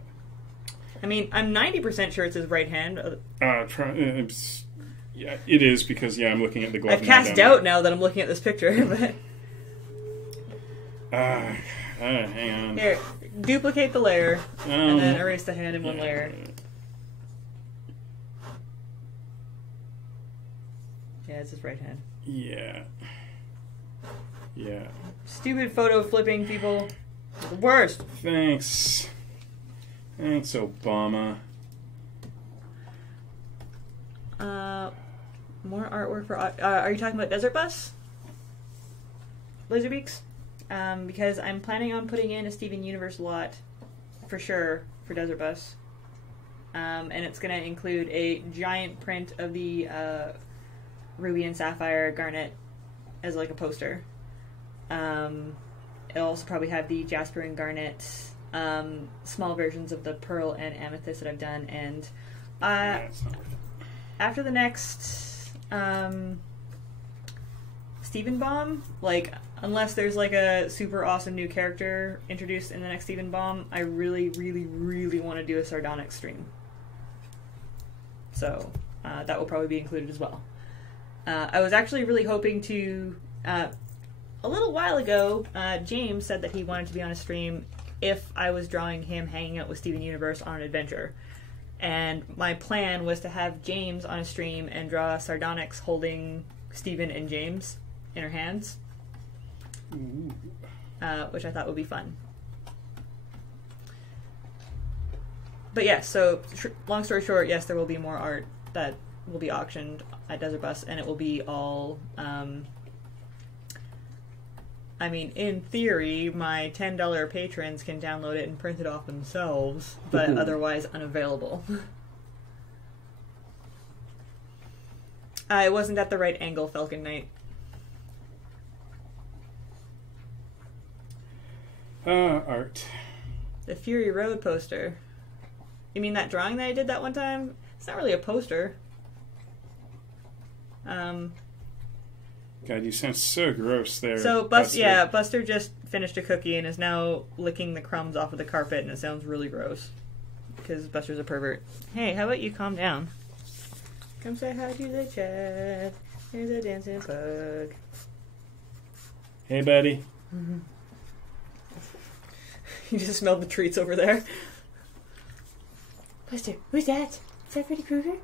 I mean, I'm 90% sure it's his right hand. Yeah, it is because I'm looking at the glove. I've cast doubt now that I'm looking at this picture, but. Hang on. Here, duplicate the layer, and then erase the hand in one layer. Yeah, it's his right hand. Yeah. Yeah. Stupid photo flipping people. The worst. Thanks, Obama. More artwork for... are you talking about Desert Bus? Laserbeaks? Because I'm planning on putting in a Steven Universe lot, for sure, for Desert Bus. And it's going to include a giant print of the Ruby and Sapphire Garnet as like a poster. It'll also probably have the Jasper and Garnet, small versions of the Pearl and Amethyst that I've done, and after the next Steven Bomb, like, unless there's like a super awesome new character introduced in the next Steven Bomb, I really, really, really want to do a Sardonyx stream. So that will probably be included as well. I was actually really hoping to... a little while ago, James said that he wanted to be on a stream if I was drawing him hanging out with Steven Universe on an adventure. And my plan was to have James on a stream and draw Sardonyx holding Steven and James in her hands. Which I thought would be fun. But yeah, so long story short, yes, there will be more art that will be auctioned at Desert Bus, and it will be all... I mean, in theory, my $10 patrons can download it and print it off themselves, but otherwise unavailable. It wasn't at the right angle, Falcon Knight. Art. The Fury Road poster. You mean that drawing that I did that one time? It's not really a poster. God, you sound so gross there. So, Buster just finished a cookie and is now licking the crumbs off of the carpet, and it sounds really gross. Because Buster's a pervert. Hey, how about you calm down? Come say hi to the chat. Here's a dancing bug. Hey, buddy. Mm-hmm. You just smelled the treats over there. Buster, who's that? Is that Freddy Krueger?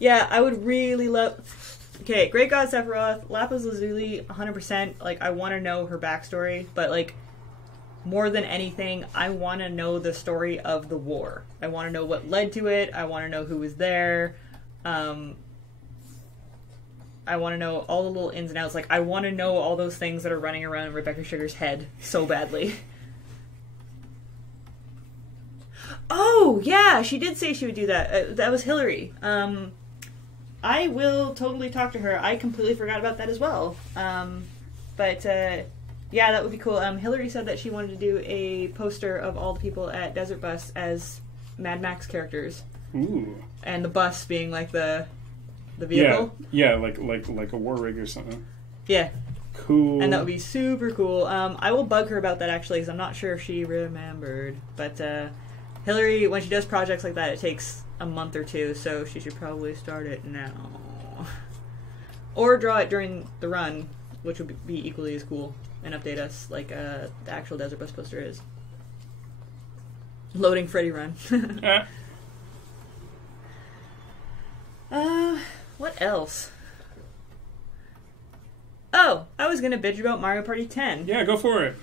Yeah, I would really love... Okay, Great God Sephiroth, Lapis Lazuli, 100%. Like, I want to know her backstory, but, like, more than anything, I want to know the story of the war. I want to know what led to it. I want to know who was there. I want to know all the little ins and outs. Like, I want to know all those things that are running around in Rebecca Sugar's head so badly. Oh, yeah, she did say she would do that. That was Hillary. I will totally talk to her. I completely forgot about that as well. Yeah, that would be cool. Hillary said that she wanted to do a poster of all the people at Desert Bus as Mad Max characters. Ooh. And the bus being like the vehicle. Yeah, like a war rig or something. Yeah. Cool. And that would be super cool. I will bug her about that actually, because I'm not sure if she remembered. But Hillary, when she does projects like that, it takes a month or two, so she should probably start it now. Or draw it during the run, which would be equally as cool, and update us like the actual Desert Bus poster is. Loading Freddy run. What else? Oh, I was gonna bitch about Mario Party 10. Yeah, go for it.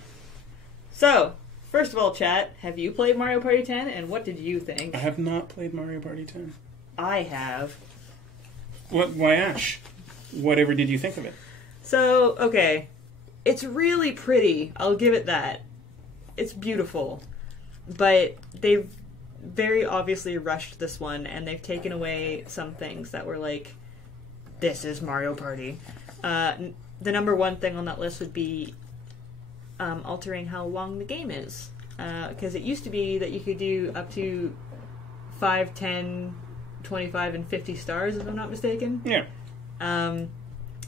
So, first of all, chat, have you played Mario Party 10, and what did you think? I have not played Mario Party 10. I have. What? Why, Ash? Whatever did you think of it? So, okay. It's really pretty. I'll give it that. It's beautiful. But they've very obviously rushed this one, and they've taken away some things that were like, this is Mario Party. The number one thing on that list would be altering how long the game is. Because it used to be that you could do up to 5, 10, 25, and 50 stars, if I'm not mistaken. Yeah.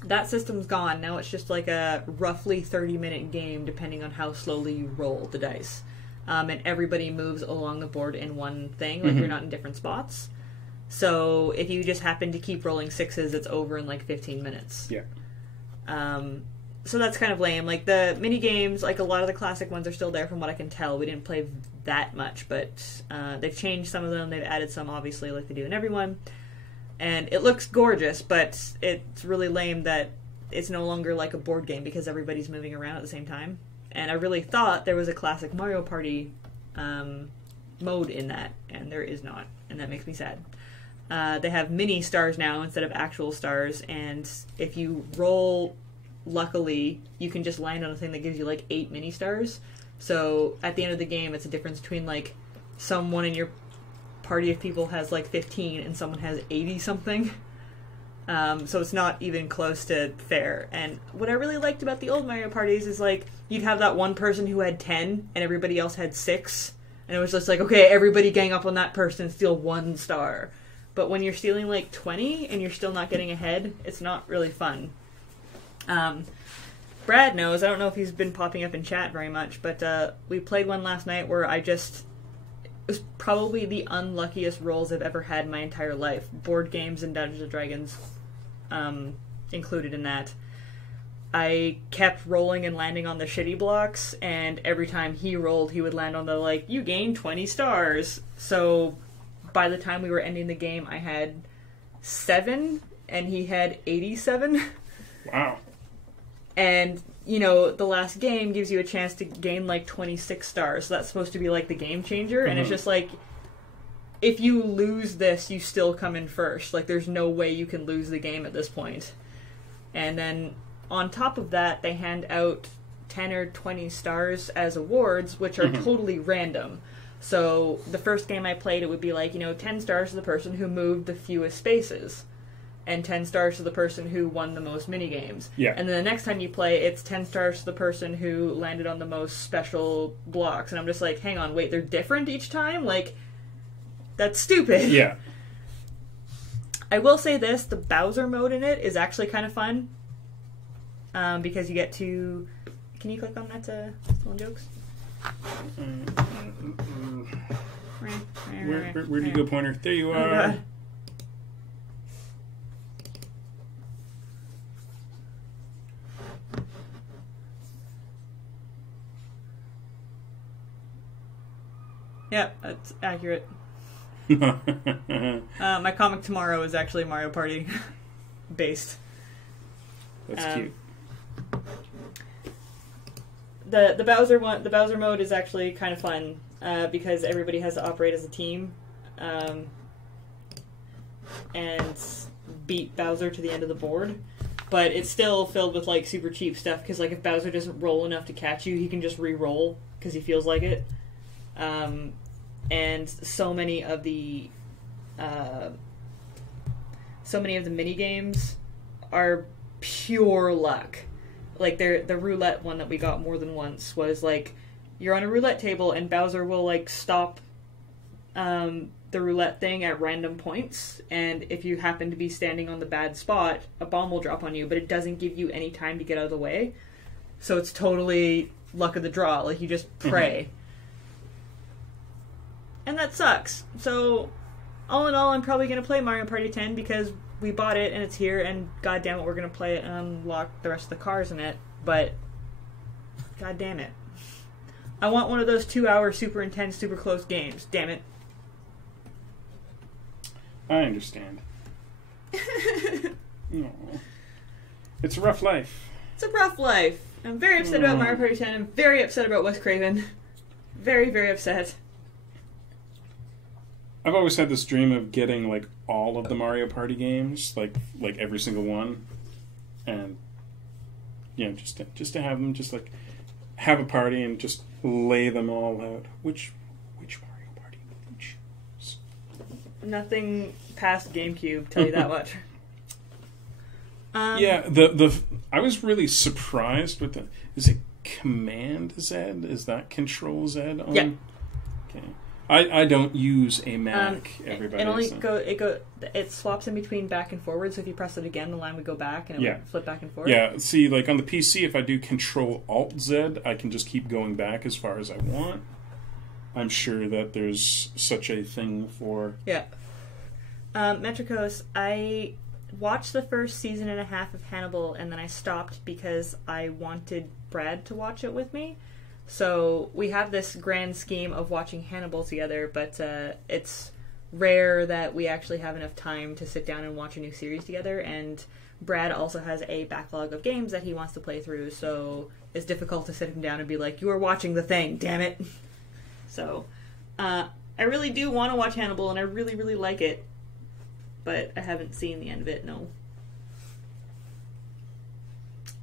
That system's gone. Now it's just like a roughly 30-minute game, depending on how slowly you roll the dice. And everybody moves along the board in one thing, like you're not in different spots. So if you just happen to keep rolling sixes, it's over in like 15 minutes. Yeah. So that's kind of lame. Like the mini games, like a lot of the classic ones are still there from what I can tell. We didn't play that much, but they've changed some of them. They've added some, obviously, like they do in everyone. And it looks gorgeous, but it's really lame that it's no longer like a board game because everybody's moving around at the same time. And I really thought there was a classic Mario Party mode in that, and there is not, and that makes me sad. They have mini stars now instead of actual stars, and if you roll luckily, you can just land on a thing that gives you like 8 mini stars. So at the end of the game, it's a difference between like someone in your party of people has like 15 and someone has 80 something. So it's not even close to fair. And what I really liked about the old Mario parties is like you'd have that one person who had 10 and everybody else had 6. And it was just like, okay, everybody gang up on that person and steal 1 star. But when you're stealing like 20 and you're still not getting ahead, it's not really fun. Brad knows, I don't know if he's been popping up in chat very much, but we played one last night where it was probably the unluckiest rolls I've ever had in my entire life. Board games and Dungeons & Dragons included in that. I kept rolling and landing on the shitty blocks, and every time he rolled, he would land on the, like, you gained 20 stars. So by the time we were ending the game, I had 7, and he had 87. Wow. And, you know, the last game gives you a chance to gain, like, 26 stars. So that's supposed to be, like, the game changer. And it's just, like, if you lose this, you still come in first. Like, there's no way you can lose the game at this point. And then, on top of that, they hand out 10 or 20 stars as awards, which are totally random. So, the first game I played, it would be, like, you know, 10 stars to the person who moved the fewest spaces. and 10 stars to the person who won the most minigames. Yeah. And then the next time you play, it's 10 stars to the person who landed on the most special blocks. And I'm just like, hang on, wait, they're different each time? Like, that's stupid. Yeah. I will say this, the Bowser mode in it is actually kind of fun. Because you get to... Can you click on that to Stolen Jokes? Where do you go, pointer? There you are. God. Yeah, that's accurate. My comic tomorrow is actually Mario Party based. That's cute. The Bowser one, the Bowser mode is actually kind of fun because everybody has to operate as a team and beat Bowser to the end of the board. But it's still filled with like super cheap stuff because like if Bowser doesn't roll enough to catch you, he can just re-roll because he feels like it. And so many of the mini games are pure luck. Like the roulette one that we got more than once was like you're on a roulette table and Bowser will like stop the roulette thing at random points, and if you happen to be standing on the bad spot, a bomb will drop on you, but it doesn't give you any time to get out of the way. So it's totally luck of the draw. Like you just pray. Mm-hmm. And that sucks. So all in all, I'm probably going to play Mario Party 10 because we bought it and it's here, and god damn it, we're going to play it and unlock the rest of the cars in it. But god damn it. I want one of those 2-hour super intense, super close games. Damn it. I understand. No. It's a rough life. It's a rough life. I'm very upset about Mario Party 10. I'm very upset about Wes Craven. Very, very upset. I've always had this dream of getting like all of the Mario Party games, like every single one, and just to have them, just like have a party and just lay them all out. Which Mario Party would you choose? Nothing past GameCube, tell you that much. Yeah, I was really surprised with is it Command Z? Is that Control Z on? Yeah. Okay. I don't use a Mac. Everybody. It swaps in between back and forward. So if you press it again, the line would go back and it would flip back and forth. Yeah. See, like on the PC, if I do Control Alt Z, I can just keep going back as far as I want. I'm sure that there's such a thing for. Yeah. Metricos, I watched the first season and a half of Hannibal, and then I stopped because I wanted Brad to watch it with me. So we have this grand scheme of watching Hannibal together, but it's rare that we actually have enough time to sit down and watch a new series together, and Brad also has a backlog of games that he wants to play through, so it's difficult to sit him down and be like, you are watching the thing, damn it. So I really do want to watch Hannibal, and I really, really like it, but I haven't seen the end of it, no.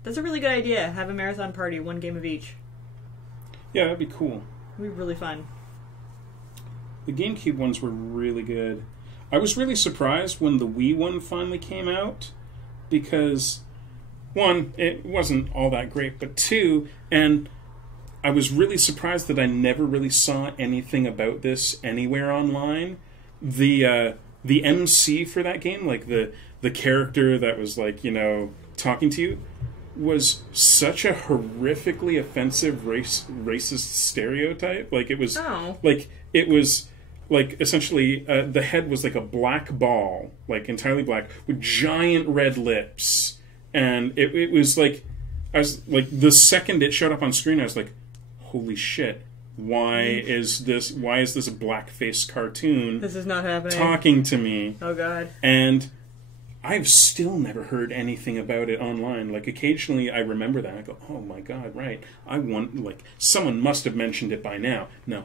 That's a really good idea. Have a marathon party, one game of each. Yeah, that'd be cool. It'd be really fun. The GameCube ones were really good. I was really surprised when the Wii one finally came out, because, one, it wasn't all that great, but two, and I was really surprised that I never really saw anything about this anywhere online. The MC for that game, like the character that was like, talking to you, was such a horrifically offensive racist stereotype. Like it was like essentially the head was like a black ball, like entirely black, with giant red lips, and it was like, I was like, the second it showed up on screen, I was like, holy shit. Why is this a blackface cartoon? This is not happening. Talking to me. Oh god. And I've still never heard anything about it online. Like, occasionally I remember that. I go, oh my god, right. Someone must have mentioned it by now. No.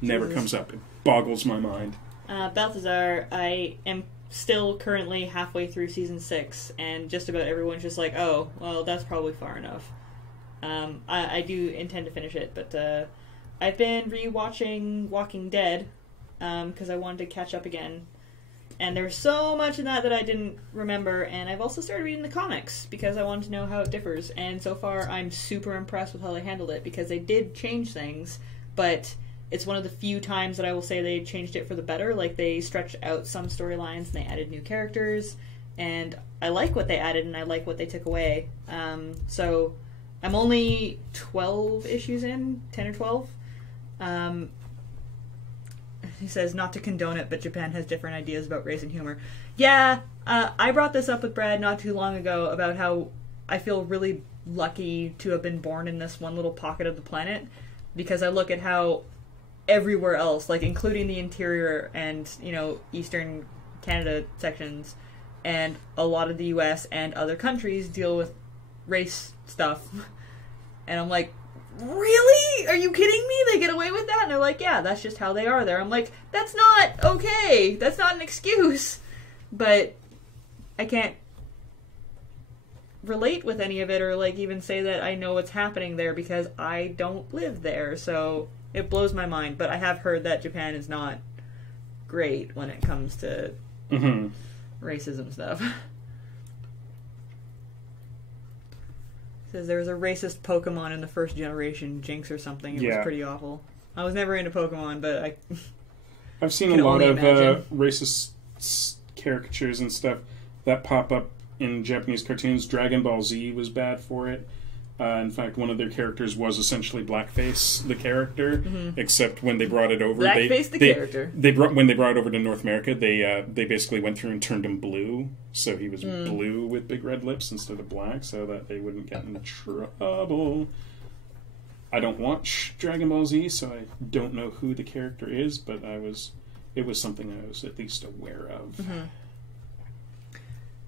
Never comes up. It boggles my mind. Balthazar, I am still currently halfway through season 6, and just about everyone's just like, oh, well, that's probably far enough. I do intend to finish it, but I've been rewatching Walking Dead, because I wanted to catch up again. And there's so much in that I didn't remember, and I've also started reading the comics because I wanted to know how it differs, and so far I'm super impressed with how they handled it, because they did change things, but it's one of the few times that I will say they changed it for the better. Like, they stretched out some storylines and they added new characters, and I like what they added and I like what they took away. So I'm only 12 issues in, 10 or 12. He says, not to condone it, but Japan has different ideas about race and humor. Yeah, I brought this up with Brad not too long ago about how I feel really lucky to have been born in this one little pocket of the planet, because I look at how everywhere else, like including the interior and, you know, eastern Canada sections, and a lot of the US and other countries deal with race stuff. And I'm like, really? Are you kidding me? They get away with that? And they're like, yeah, that's just how they are there. I'm like, that's not okay. That's not an excuse. But I can't relate with any of it, or like even say that I know what's happening there, because I don't live there. So it blows my mind. But I have heard that Japan is not great when it comes to racism stuff. Says there was a racist Pokemon in the first generation, Jinx or something. It was pretty awful. I was never into Pokemon, but I've seen a lot of racist caricatures and stuff that pop up in Japanese cartoons. Dragon Ball Z was bad for it. In fact, one of their characters was essentially Blackface, the character, except when they brought it over... Blackface, the character. When they brought it over to North America, they basically went through and turned him blue, so he was blue with big red lips instead of black, so that they wouldn't get in trouble. I don't watch Dragon Ball Z, so I don't know who the character is, but it was something I was at least aware of.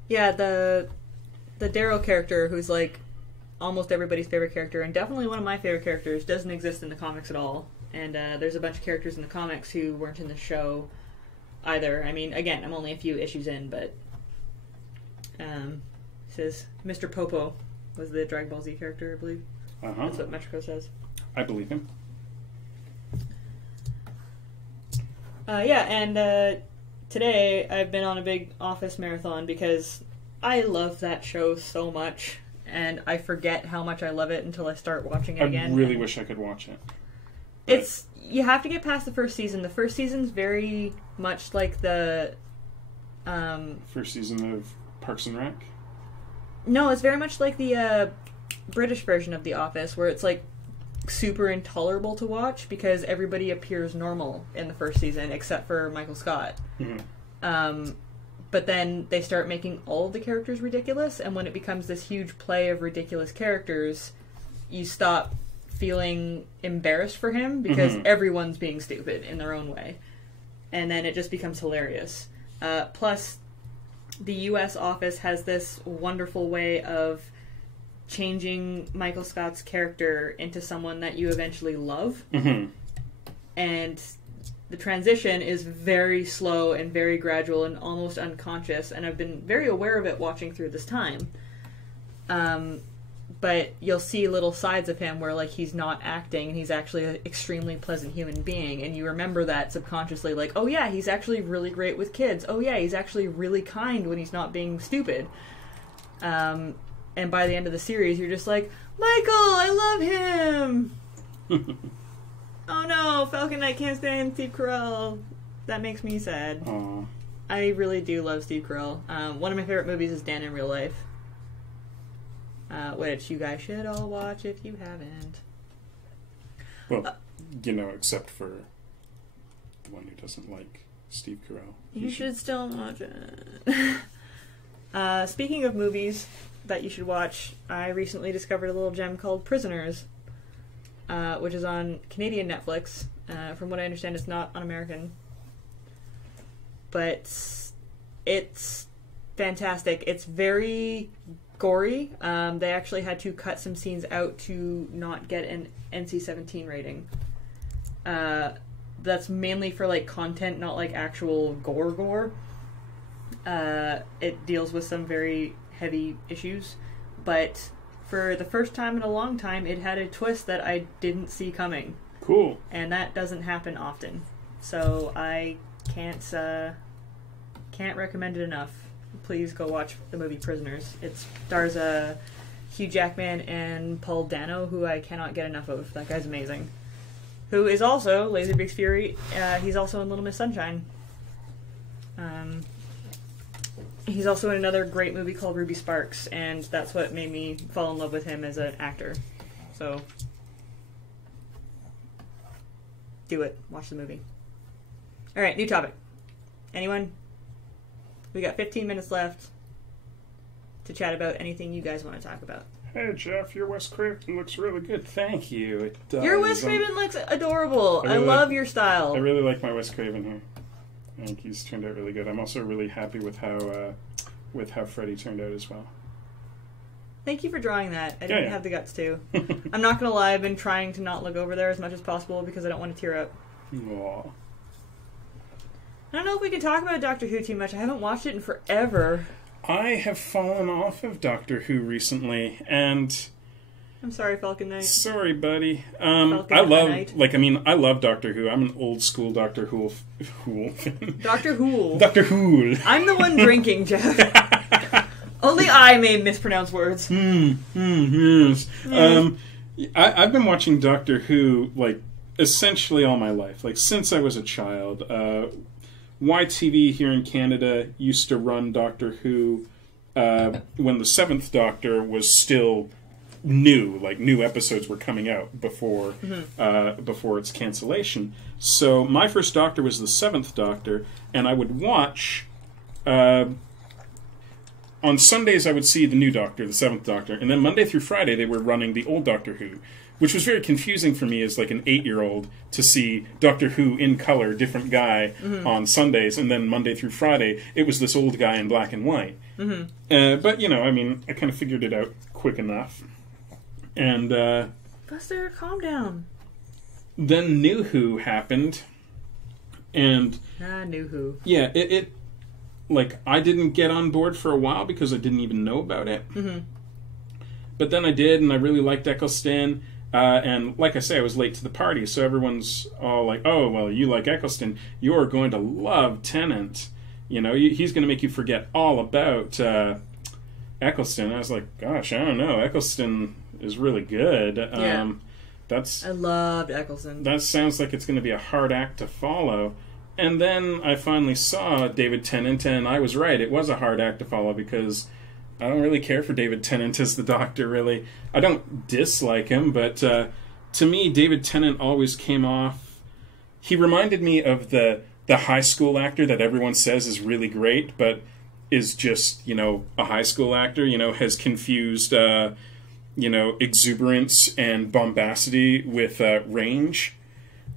Yeah, the Darrow character, who's like almost everybody's favorite character, and definitely one of my favorite characters, doesn't exist in the comics at all. And there's a bunch of characters in the comics who weren't in the show either. I mean, again, I'm only a few issues in, but it says Mr. Popo was the Dragon Ball Z character, I believe. That's what Metrico says. I believe him. Today I've been on a big Office marathon because I love that show so much, and I forget how much I love it until I start watching it again. I really wish I could watch it. You have to get past the first season. The first season's very much like the first season of Parks and Rec? No, it's very much like the British version of The Office, where it's like super intolerable to watch because everybody appears normal in the first season except for Michael Scott. But then they start making all of the characters ridiculous, and when it becomes this huge play of ridiculous characters, you stop feeling embarrassed for him because everyone's being stupid in their own way. And then it just becomes hilarious. Plus, the US Office has this wonderful way of changing Michael Scott's character into someone that you eventually love. And the transition is very slow and very gradual and almost unconscious, and I've been very aware of it watching through this time. But you'll see little sides of him where, like, he's not acting and he's actually an extremely pleasant human being, and you remember that subconsciously, like, oh yeah, he's actually really great with kids. Oh yeah, he's actually really kind when he's not being stupid. And by the end of the series, you're just like, Michael, I love him! Oh no, Falcon Knight can't stand Steve Carell. That makes me sad. Aww. I really do love Steve Carell. One of my favorite movies is Dan in Real Life, which you guys should all watch if you haven't. Well, except for the one who doesn't like Steve Carell. You should still watch it. Speaking of movies that you should watch, I recently discovered a little gem called Prisoners, which is on Canadian Netflix. From what I understand, it's not on American. But it's fantastic. It's very gory. They actually had to cut some scenes out to not get an NC-17 rating. That's mainly for, like, content, not, like, actual gore. It deals with some very heavy issues, but for the first time in a long time, it had a twist that I didn't see coming. Cool. And that doesn't happen often. So I can't can't recommend it enough. Please go watch the movie Prisoners. It stars Hugh Jackman and Paul Dano, who I cannot get enough of. That guy's amazing. Who is also Laserbeak's Fury. He's also in Little Miss Sunshine. He's also in another great movie called Ruby Sparks, and that's what made me fall in love with him as an actor. So, do it. Watch the movie. Alright, new topic. Anyone? We got 15 minutes left to chat about anything you guys want to talk about. Hey, Jeff, your Wes Craven looks really good. Thank you. It does. Your Wes Craven looks adorable. I love your style. I really like my Wes Craven here. I think he's turned out really good. I'm also really happy with how Freddy turned out as well. Thank you for drawing that. I didn't have the guts to. I'm not going to lie, I've been trying to not look over there as much as possible because I don't want to tear up. Aww. I don't know if we can talk about Doctor Who too much. I haven't watched it in forever. I have fallen off of Doctor Who recently, and... I'm sorry, Falcon Knight. Sorry, buddy. I love Doctor Who. I'm an old school Doctor Who fan. Doctor Who. Doctor Who. I'm the one drinking, Jeff. Only I may mispronounce words. Yes. I've been watching Doctor Who, like, essentially all my life. Like, since I was a child. YTV here in Canada used to run Doctor Who when the 7th Doctor was still new. Like, new episodes were coming out before its cancellation. So my first Doctor was the 7th Doctor, and I would watch... on Sundays, I would see the new Doctor, the 7th Doctor, and then Monday through Friday, they were running the old Doctor Who, which was very confusing for me as like an 8-year-old to see Doctor Who in color, different guy, on Sundays, and then Monday through Friday, it was this old guy in black and white. But, you know, I mean, I kind of figured it out quick enough. And, Buster, calm down. Then New Who happened, and... New Who. Yeah, it like, I didn't get on board for a while because I didn't even know about it. But then I did, and I really liked Eccleston. And like I say, I was late to the party, so everyone's all like, oh, well, you like Eccleston. You're going to love Tennant. You know, he's going to make you forget all about Eccleston. I was like, gosh, I don't know. Eccleston is really good. Yeah. I loved Eccleston. That sounds like it's going to be a hard act to follow. And then I finally saw David Tennant, and I was right. It was a hard act to follow because I don't really care for David Tennant as the Doctor, really. I don't dislike him, but to me, David Tennant always came off... He reminded me of the high school actor that everyone says is really great, but is just, you know, a high school actor, you know, has confused, you know, exuberance and bombacity with range.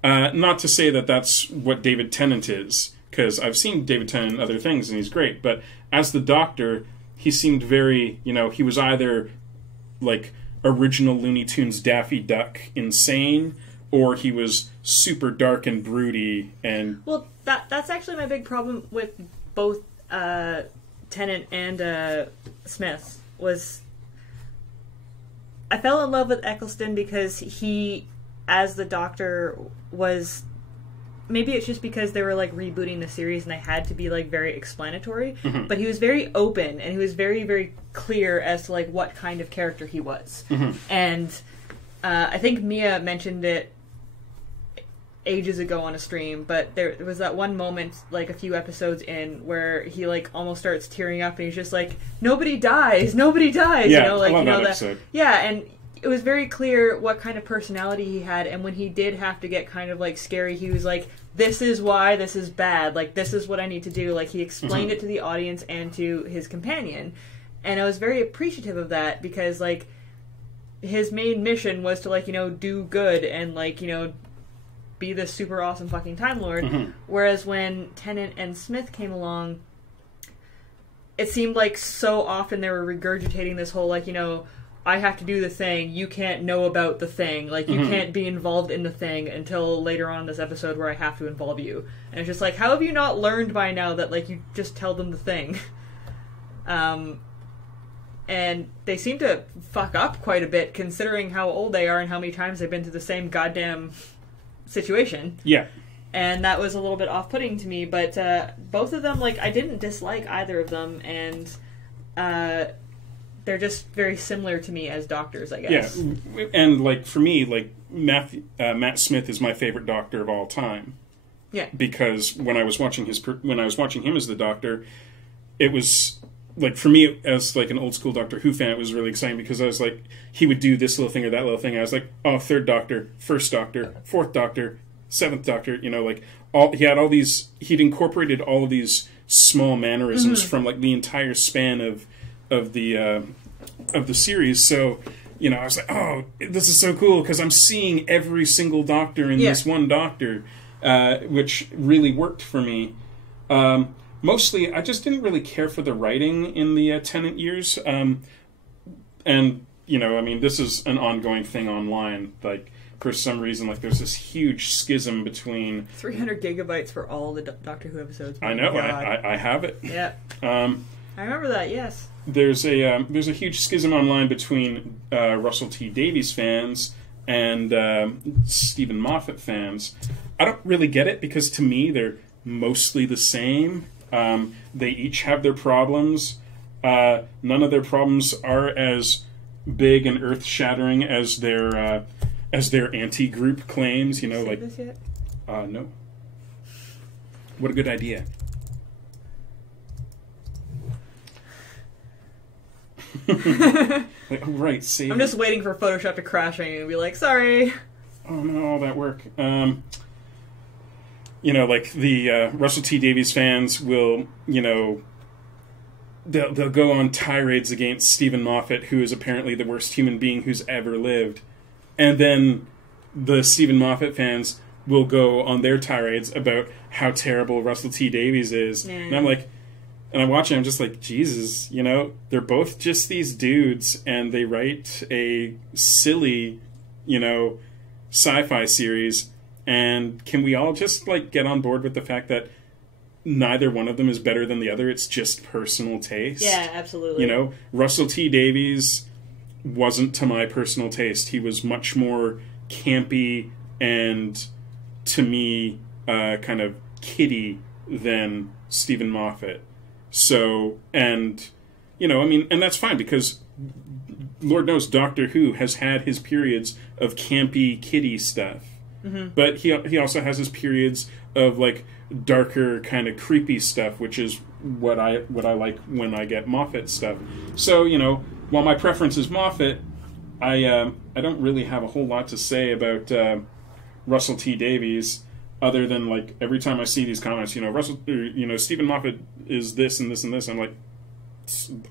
Not to say that that's what David Tennant is, because I've seen David Tennant in other things, and he's great. But as the Doctor, he seemed very, you know, he was either like original Looney Tunes Daffy Duck insane, or he was super dark and broody. And well, that's actually my big problem with both Tennant and Smith. Was I fell in love with Eccleston because he, as the Doctor, was... Maybe it's just because they were, like, rebooting the series and they had to be, like, very explanatory. But he was very open and he was very, very clear as to, like, what kind of character he was. And I think Mia mentioned it ages ago on a stream, but there was that one moment, like, a few episodes in where he, like, almost starts tearing up and he's just like, nobody dies! Yeah, you know, like, I love you know, that episode. Yeah, and it was very clear what kind of personality he had, and when he did have to get kind of, like, scary, he was like, this is why this is bad, like, this is what I need to do. Like, he explained it to the audience and to his companion, and I was very appreciative of that, because, like, his main mission was to, like, you know, do good and, like, you know, be this super awesome fucking Time Lord, whereas when Tennant and Smith came along, it seemed like so often they were regurgitating this whole, like, you know, I have to do the thing, you can't know about the thing, like, you can't be involved in the thing until later on in this episode where I have to involve you. And it's just like, how have you not learned by now that, like, you just tell them the thing? And they seem to fuck up quite a bit, considering how old they are and how many times they've been to the same goddamn situation. Yeah. and that was a little bit off-putting to me. But both of them, like, I didn't dislike either of them, and they're just very similar to me as doctors, I guess. Yeah, and like for me, like Matt Smith is my favorite Doctor of all time. Yeah, because when I was watching him as the Doctor, it was like, for me as like an old school Doctor Who fan, it was really exciting because I was like, he would do this little thing or that little thing. I was like, oh, third Doctor, first Doctor, fourth Doctor, seventh Doctor. You know, like he'd incorporated all of these small mannerisms from like the entire span of the series. So, you know, I was like, oh, this is so cool because I'm seeing every single Doctor in this one Doctor, which really worked for me. Mostly, I just didn't really care for the writing in the Tennant years. And, you know, I mean, this is an ongoing thing online. Like, for some reason, like, there's this huge schism between... 300 gigabytes for all the Doctor Who episodes. I know, I have it. Yeah. I remember that, yes. There's a huge schism online between Russell T Davies fans and Stephen Moffat fans. I don't really get it because to me they're mostly the same. They each have their problems. None of their problems are as big and earth-shattering as their anti-group claims. You know, like this yet? No. What a good idea. Like, oh, right, save. I'm just waiting for Photoshop to crash on you and be like, sorry. Oh no, all that work. You know, like the Russell T Davies fans will, you know, they'll go on tirades against Stephen Moffat, who is apparently the worst human being who's ever lived, and then the Stephen Moffat fans will go on their tirades about how terrible Russell T Davies is, and I'm like. And I'm watching, I'm just like, Jesus, you know, they're both just these dudes, and they write a silly, you know, sci-fi series, and can we all just, like, get on board with the fact that neither one of them is better than the other? It's just personal taste. Yeah, absolutely. You know, Russell T Davies wasn't to my personal taste. He was much more campy and, to me, kind of kiddie than Stephen Moffat. So, and, you know, I mean, and that's fine because Lord knows Doctor Who has had his periods of campy, kiddie stuff. Mm-hmm. But he also has his periods of, like, darker, kind of creepy stuff, which is what I like when I get Moffat stuff. So, you know, while my preference is Moffat, I don't really have a whole lot to say about Russell T Davies. Other than, like, every time I see these comments, you know, Stephen Moffat is this and this and this, I'm like,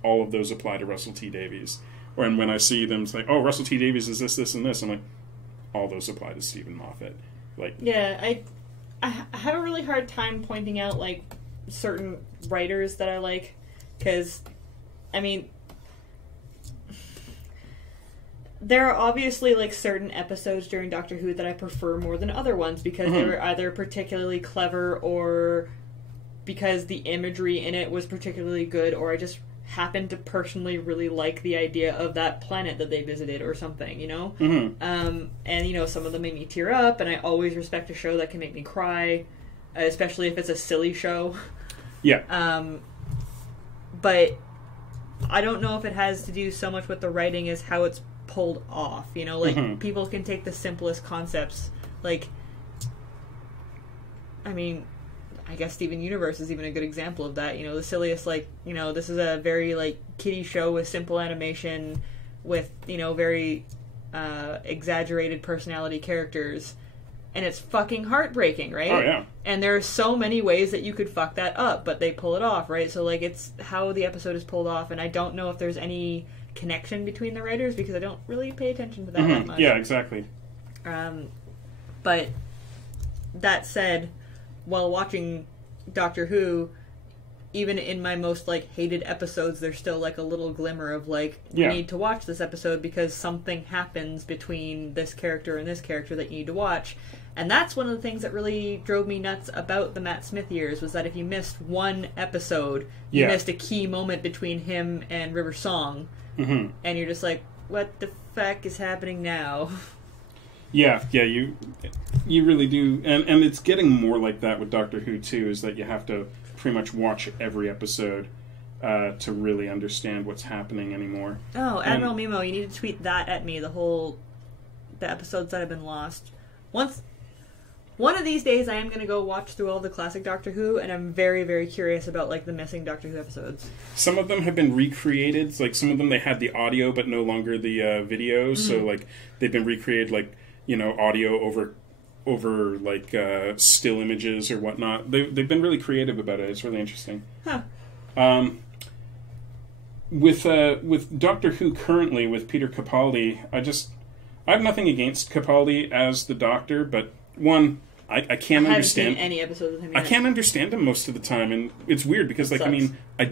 all of those apply to Russell T Davies. And when I see them say, oh, Russell T Davies is this, this, and this, I'm like, all those apply to Stephen Moffat. Like, yeah, I have a really hard time pointing out, like, certain writers that I like, because, I mean, there are obviously, like, certain episodes during Doctor Who that I prefer more than other ones because they were either particularly clever or because the imagery in it was particularly good, or I just happened to personally really like the idea of that planet that they visited or something, you know? Mm-hmm. And, you know, some of them make me tear up, and I always respect a show that can make me cry, especially if it's a silly show. Yeah. But I don't know if it has to do so much with the writing as how it's pulled off, you know, like, people can take the simplest concepts, like, I mean, I guess Steven Universe is even a good example of that, you know, the silliest, like, you know, this is a very, like, kiddie show with simple animation, with, you know, very, exaggerated personality characters, and it's fucking heartbreaking, right? Oh, yeah. And there are so many ways that you could fuck that up, but they pull it off, right? So, like, it's how the episode is pulled off, and I don't know if there's any connection between the writers because I don't really pay attention to that much. Yeah, exactly. But that said, while watching Doctor Who, even in my most, like, hated episodes, there's still, like, a little glimmer of, like, you need to watch this episode because something happens between this character and this character that you need to watch. And that's one of the things that really drove me nuts about the Matt Smith years, was that if you missed one episode, you missed a key moment between him and River Song. Mm-hmm. And you're just like, what the fuck is happening now? Yeah, you really do, and it's getting more like that with Doctor Who too. Is that you have to pretty much watch every episode to really understand what's happening anymore. Oh, Admiral Mimo, you need to tweet that at me. The episodes that have been lost. One of these days, I am going to go watch through all the classic Doctor Who, and I'm very, very curious about like the missing Doctor Who episodes. Some of them have been recreated. Like some of them, they had the audio, but no longer the video. Mm-hmm. So like they've been recreated, like audio over like still images or whatnot. They've been really creative about it. It's really interesting. Huh. With Doctor Who currently with Peter Capaldi, I have nothing against Capaldi as the Doctor, but one. I can't understand any episodes of him yet. I can't understand him most of the time, and it's weird because, like, I mean, I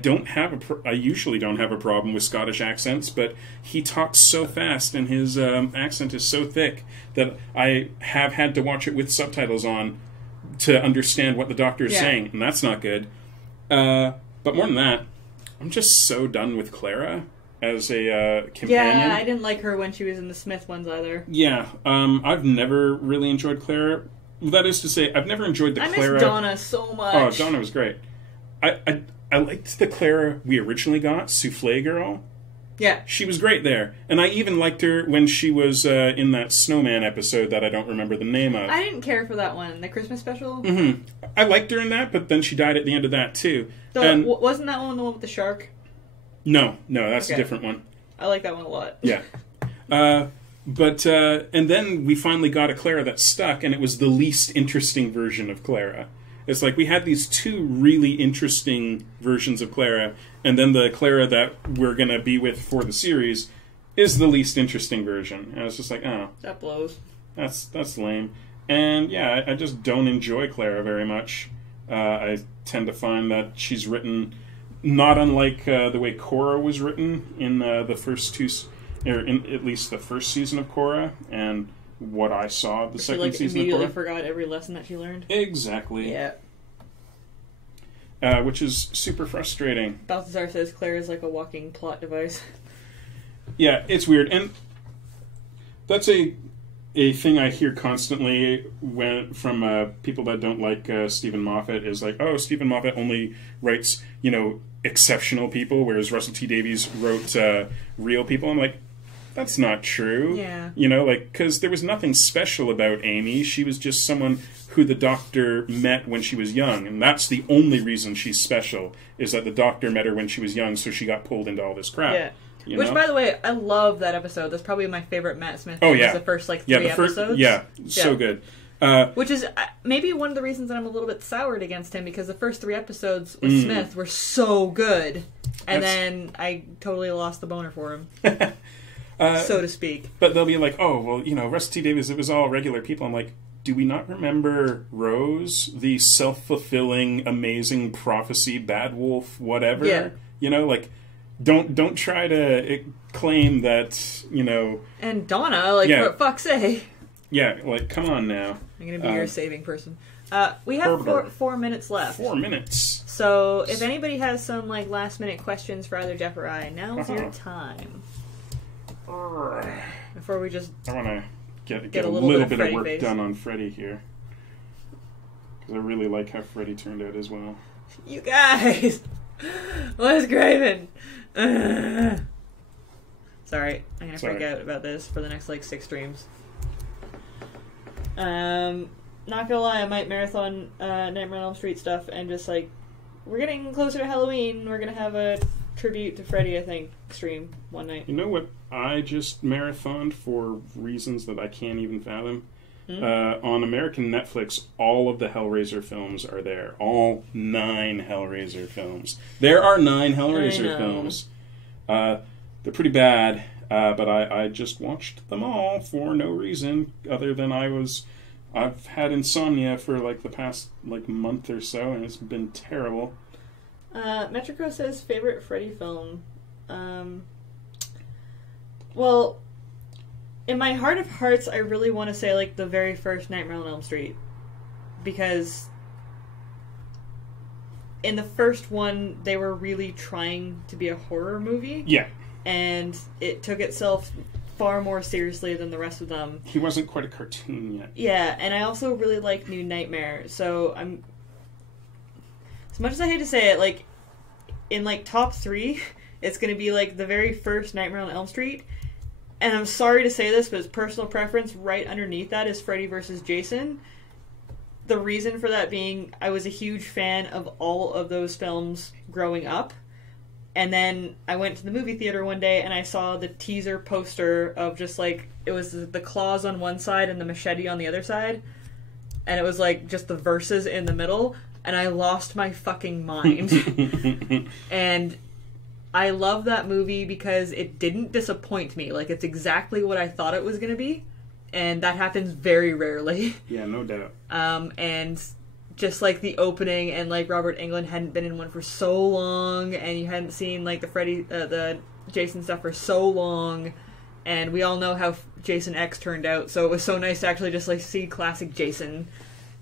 usually don't have a problem with Scottish accents, but he talks so fast and his accent is so thick that I have had to watch it with subtitles on to understand what the Doctor is saying, and that's not good. But more than that, I'm just so done with Clara as a companion. Yeah, I didn't like her when she was in the Smith ones either. Yeah, I've never really enjoyed Clara. That is to say, I've never enjoyed the Clara... I miss Donna so much. Oh, Donna was great. I liked the Clara we originally got, Souffle Girl. Yeah. She was great there. And I even liked her when she was in that Snowman episode that I don't remember the name of. I didn't care for that one, the Christmas special. Mm-hmm. I liked her in that, but then she died at the end of that, too. Wasn't that one the one with the shark? No, that's a different one. I like that one a lot. Yeah. But and then we finally got a Clara that stuck, and it was the least interesting version of Clara. It's like we had these two really interesting versions of Clara, and then the Clara that we're going to be with for the series is the least interesting version. And it's just like, oh. That blows. That's lame. And yeah, I just don't enjoy Clara very much. I tend to find that she's written not unlike the way Korra was written in the first two... or in at least the first season of Korra, and what I saw of the second season of Korra. She immediately forgot every lesson that she learned? Exactly. Yeah. Which is super frustrating. Balthazar says Claire is like a walking plot device. Yeah, it's weird. And that's a thing I hear constantly from people that don't like Stephen Moffat is like, oh, Stephen Moffat only writes, exceptional people, whereas Russell T Davies wrote real people. I'm like, that's not true. Yeah. Because there was nothing special about Amy. She was just someone who the Doctor met when she was young, and that's the only reason she's special, is that the Doctor met her when she was young, so she got pulled into all this crap. Yeah. Which, by the way, I love that episode. That's probably my favorite Matt Smith. Oh, yeah. The first, 3 episodes. So good. Which is maybe one of the reasons that I'm a little bit soured against him, because the first 3 episodes with Smith were so good, and then I totally lost the boner for him, so to speak. But they'll be like, oh, well, Russ T. Davies, it was all regular people. I'm like, do we not remember Rose, the self-fulfilling, amazing prophecy, bad wolf, whatever? Yeah. Don't try to claim that, And Donna, for fuck's sake. Yeah, come on now. I'm going to be your saving person. We have 4 minutes left. 4 minutes. So, if anybody has some, last-minute questions for either Jeff or I, now's your time. Before we just... I want to get a little bit of work done on Freddy here. Because I really like how Freddy turned out as well. You guys! Wes Craven! Sorry, I'm going to freak out about this for the next, 6 streams. Not gonna lie, I might marathon Nightmare on Elm Street stuff and just we're getting closer to Halloween. We're gonna have a tribute to Freddy, I think, stream one night. You know what? I just marathoned for reasons that I can't even fathom. On American Netflix, all of the Hellraiser films are there. All 9 Hellraiser films. There are 9 Hellraiser films. They're pretty bad. But I just watched them all for no reason other than I've had insomnia for the past month or so, and it's been terrible. Metrico says favorite Freddy film. Well, in my heart of hearts, I really want to say the very first Nightmare on Elm Street, because in the first one they were really trying to be a horror movie. Yeah. And it took itself far more seriously than the rest of them. He wasn't quite a cartoon yet. Yeah, and I also really like New Nightmare. So I'm, as much as I hate to say it, like in like top 3, it's going to be like the very first Nightmare on Elm Street. And I'm sorry to say this, but it's personal preference. Right underneath that is Freddy vs. Jason. The reason for that being, I was a huge fan of all of those films growing up. And then I went to the movie theater one day and I saw the teaser poster of just like, it was the claws on one side and the machete on the other side. And it was like just the verses in the middle. And I lost my fucking mind. And I love that movie because it didn't disappoint me. Like, it's exactly what I thought it was going to be. And that happens very rarely. Yeah, no doubt. And just like the opening, and like Robert Englund hadn't been in one for so long, and you hadn't seen like the Jason stuff for so long, and we all know how Jason X turned out, so it was so nice to actually just like see classic Jason.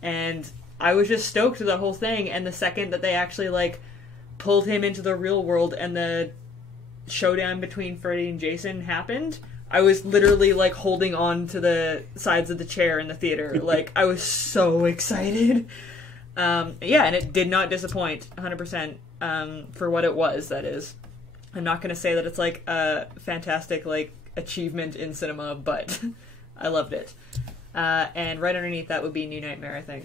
And I was just stoked with the whole thing, and the second that they actually like pulled him into the real world and the showdown between Freddy and Jason happened, I was literally, like, holding on to the sides of the chair in the theater. Like, I was so excited. Yeah, and it did not disappoint, 100%, for what it was, that is. I'm not going to say that it's, like, a fantastic, like, achievement in cinema, but I loved it. And right underneath that would be New Nightmare, I think.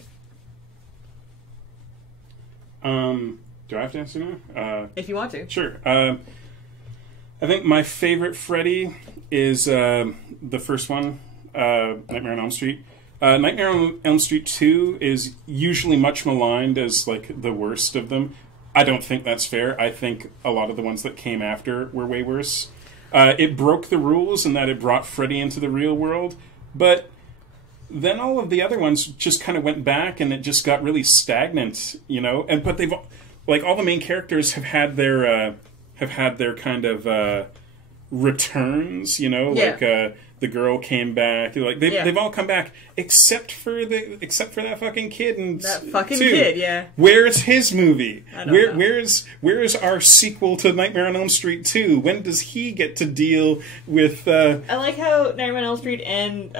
Do I have to answer now? If you want to. Sure. I think my favorite Freddy is the first one, Nightmare on Elm Street. Nightmare on Elm Street 2 is usually much maligned as like the worst of them. I don't think that's fair. I think a lot of the ones that came after were way worse. It broke the rules in that it brought Freddy into the real world, but then all of the other ones just kind of went back and it just got really stagnant, you know? But they've, like, all the main characters have had their kind of returns, you know, yeah. Like the girl came back, like they've all come back except for that fucking kid and that fucking kid, yeah. Where's his movie? I don't know. Where's our sequel to Nightmare on Elm Street 2? When does he get to deal with? I like how Nightmare on Elm Street and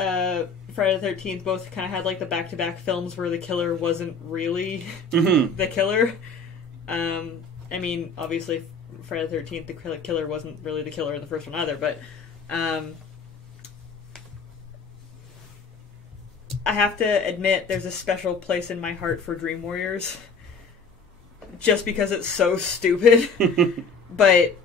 Friday the 13th both kind of had like the back-to-back films where the killer wasn't really the killer. I mean, obviously, Friday the 13th, the killer wasn't really the killer in the first one either, but I have to admit there's a special place in my heart for Dream Warriors. Just because it's so stupid. But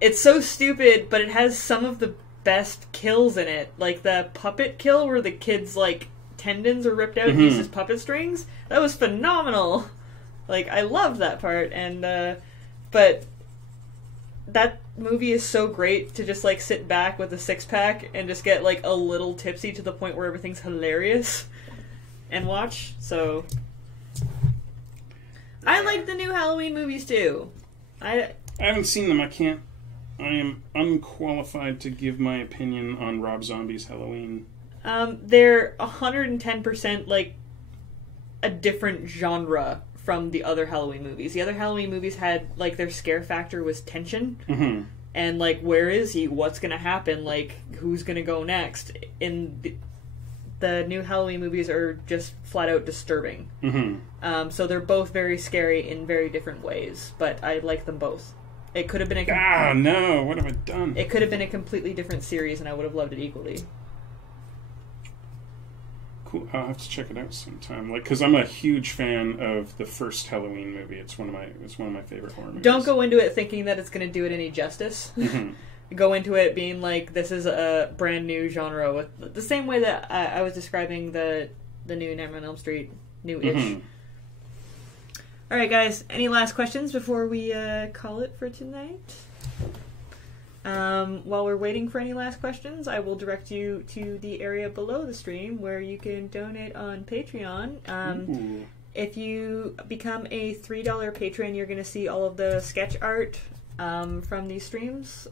it's so stupid, but it has some of the best kills in it. Like the puppet kill where the kid's like tendons are ripped out and uses puppet strings. That was phenomenal. Like, I loved that part, and but that movie is so great to just like sit back with a 6-pack and just get like a little tipsy to the point where everything's hilarious and watch. So I like the new Halloween movies too. I haven't seen them. I am unqualified to give my opinion on Rob Zombie's Halloween. They're 110% like a different genre from the other Halloween movies. The other Halloween movies had, like, their scare factor was tension. And, like, where is he? What's gonna happen? Like, who's gonna go next? In the new Halloween movies are just flat out disturbing. So they're both very scary in very different ways, but I like them both. It could have been no, what have I done? It could have been a completely different series and I would have loved it equally. Cool. I'll have to check it out sometime. Like, because I'm a huge fan of the first Halloween movie. It's one of my favorite horror movies. Don't go into it thinking that it's going to do it any justice. Go into it being like, this is a brand new genre, with the same way that I was describing the new Nightmare on Elm Street, new-ish. All right, guys. Any last questions before we call it for tonight? While we're waiting for any last questions, I will direct you to the area below the stream where you can donate on Patreon. If you become a $3 patron, you're going to see all of the sketch art from these streams.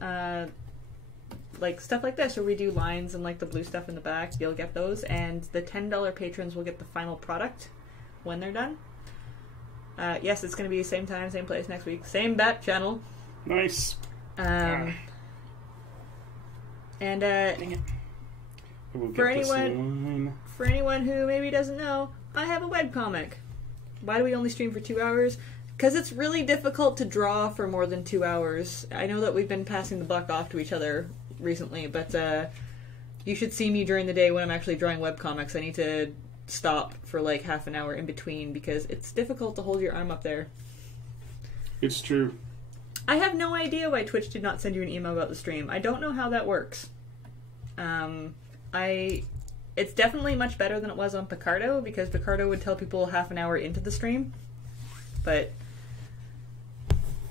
Like stuff like this, where we do lines and like the blue stuff in the back. You'll get those. And the $10 patrons will get the final product when they're done. Yes, it's going to be same time, same place next week. Same bat channel. Nice. And dang it. For anyone who maybe doesn't know, I have a webcomic. Why do we only stream for 2 hours? Because it's really difficult to draw for more than 2 hours. I know that we've been passing the buck off to each other recently, but you should see me during the day when I'm actually drawing webcomics. I need to stop for like half an hour in between because it's difficult to hold your arm up there. It's true. I have no idea why Twitch did not send you an email about the stream. I don't know how that works. It's definitely much better than it was on Picardo, because Picardo would tell people half an hour into the stream. But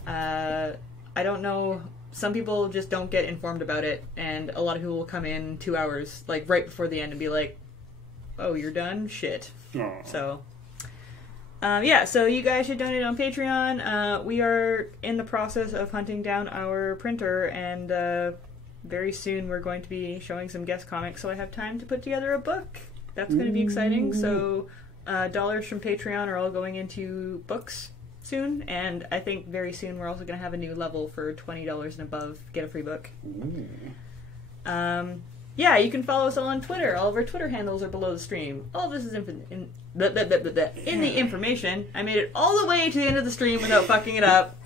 I don't know. Some people just don't get informed about it, and a lot of people will come in 2 hours, like right before the end, and be like, "Oh, you're done? Shit." Aww. So, yeah. So you guys should donate on Patreon. We are in the process of hunting down our printer, and very soon we're going to be showing some guest comics, so I have time to put together a book. That's going to be exciting. So dollars from Patreon are all going into books soon, and I think very soon we're also going to have a new level for $20 and above. Get a free book. Yeah, you can follow us all on Twitter. All of our Twitter handles are below the stream. All of this is in the information. I made it all the way to the end of the stream without fucking it up.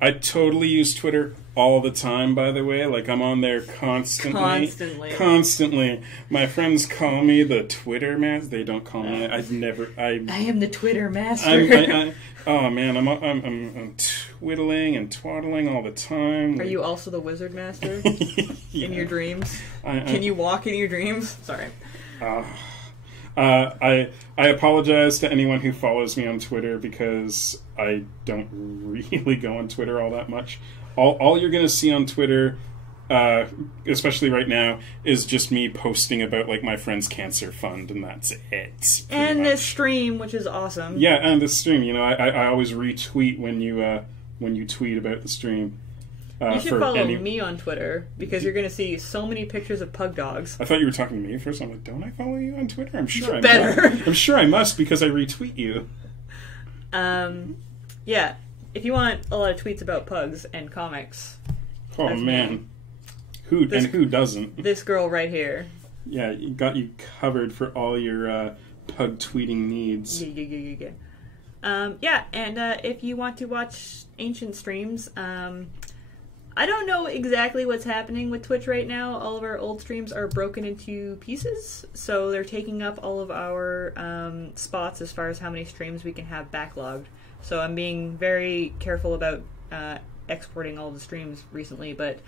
I totally use Twitter all the time, by the way. Like, I'm on there constantly. Constantly. My friends call me the Twitter master. They don't call me. I am the Twitter master. Oh, man. I'm twiddling and twaddling all the time. Are you also the wizard master? Yeah. In your dreams? Can you walk in your dreams? Sorry. I apologize to anyone who follows me on Twitter, because I don't really go on Twitter all that much. All you're going to see on Twitter, especially right now, is just me posting about like my friend's cancer fund, and that's it. And this stream, which is awesome. Yeah, and the stream. You know, I always retweet when you tweet about the stream. You should follow me on Twitter, because you're going to see so many pictures of pug dogs. I thought you were talking to me first. I'm like, don't I follow you on Twitter? I'm sure I better. must. I'm sure I must, because I retweet you. Yeah. If you want a lot of tweets about pugs and comics. Oh man, who doesn't? This girl right here. Yeah, got you covered for all your pug tweeting needs. Yeah. And if you want to watch ancient streams, I don't know exactly what's happening with Twitch right now. All of our old streams are broken into pieces, so they're taking up all of our spots as far as how many streams we can have backlogged. So I'm being very careful about exporting all the streams recently, but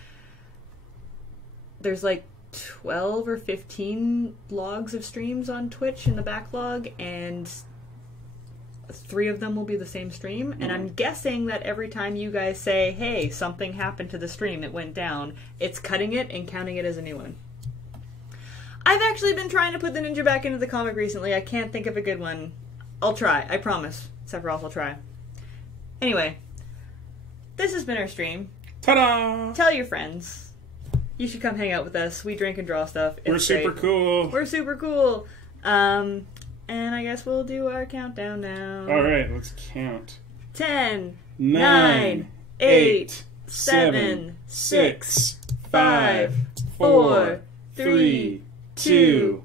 there's like 12 or 15 logs of streams on Twitch in the backlog, and 3 of them will be the same stream, and I'm guessing that every time you guys say, hey, something happened to the stream, it went down, it's cutting it and counting it as a new one. I've actually been trying to put the ninja back into the comic recently. I can't think of a good one. I'll try, I promise. Sephiroth, I'll try. Anyway, this has been our stream. Ta-da! Tell your friends. You should come hang out with us. We drink and draw stuff. It's We're super great. cool. We're super cool. And I guess we'll do our countdown now. Alright, let's count. 10, 9, 8, 7, 6, 5, 4, 3, 2,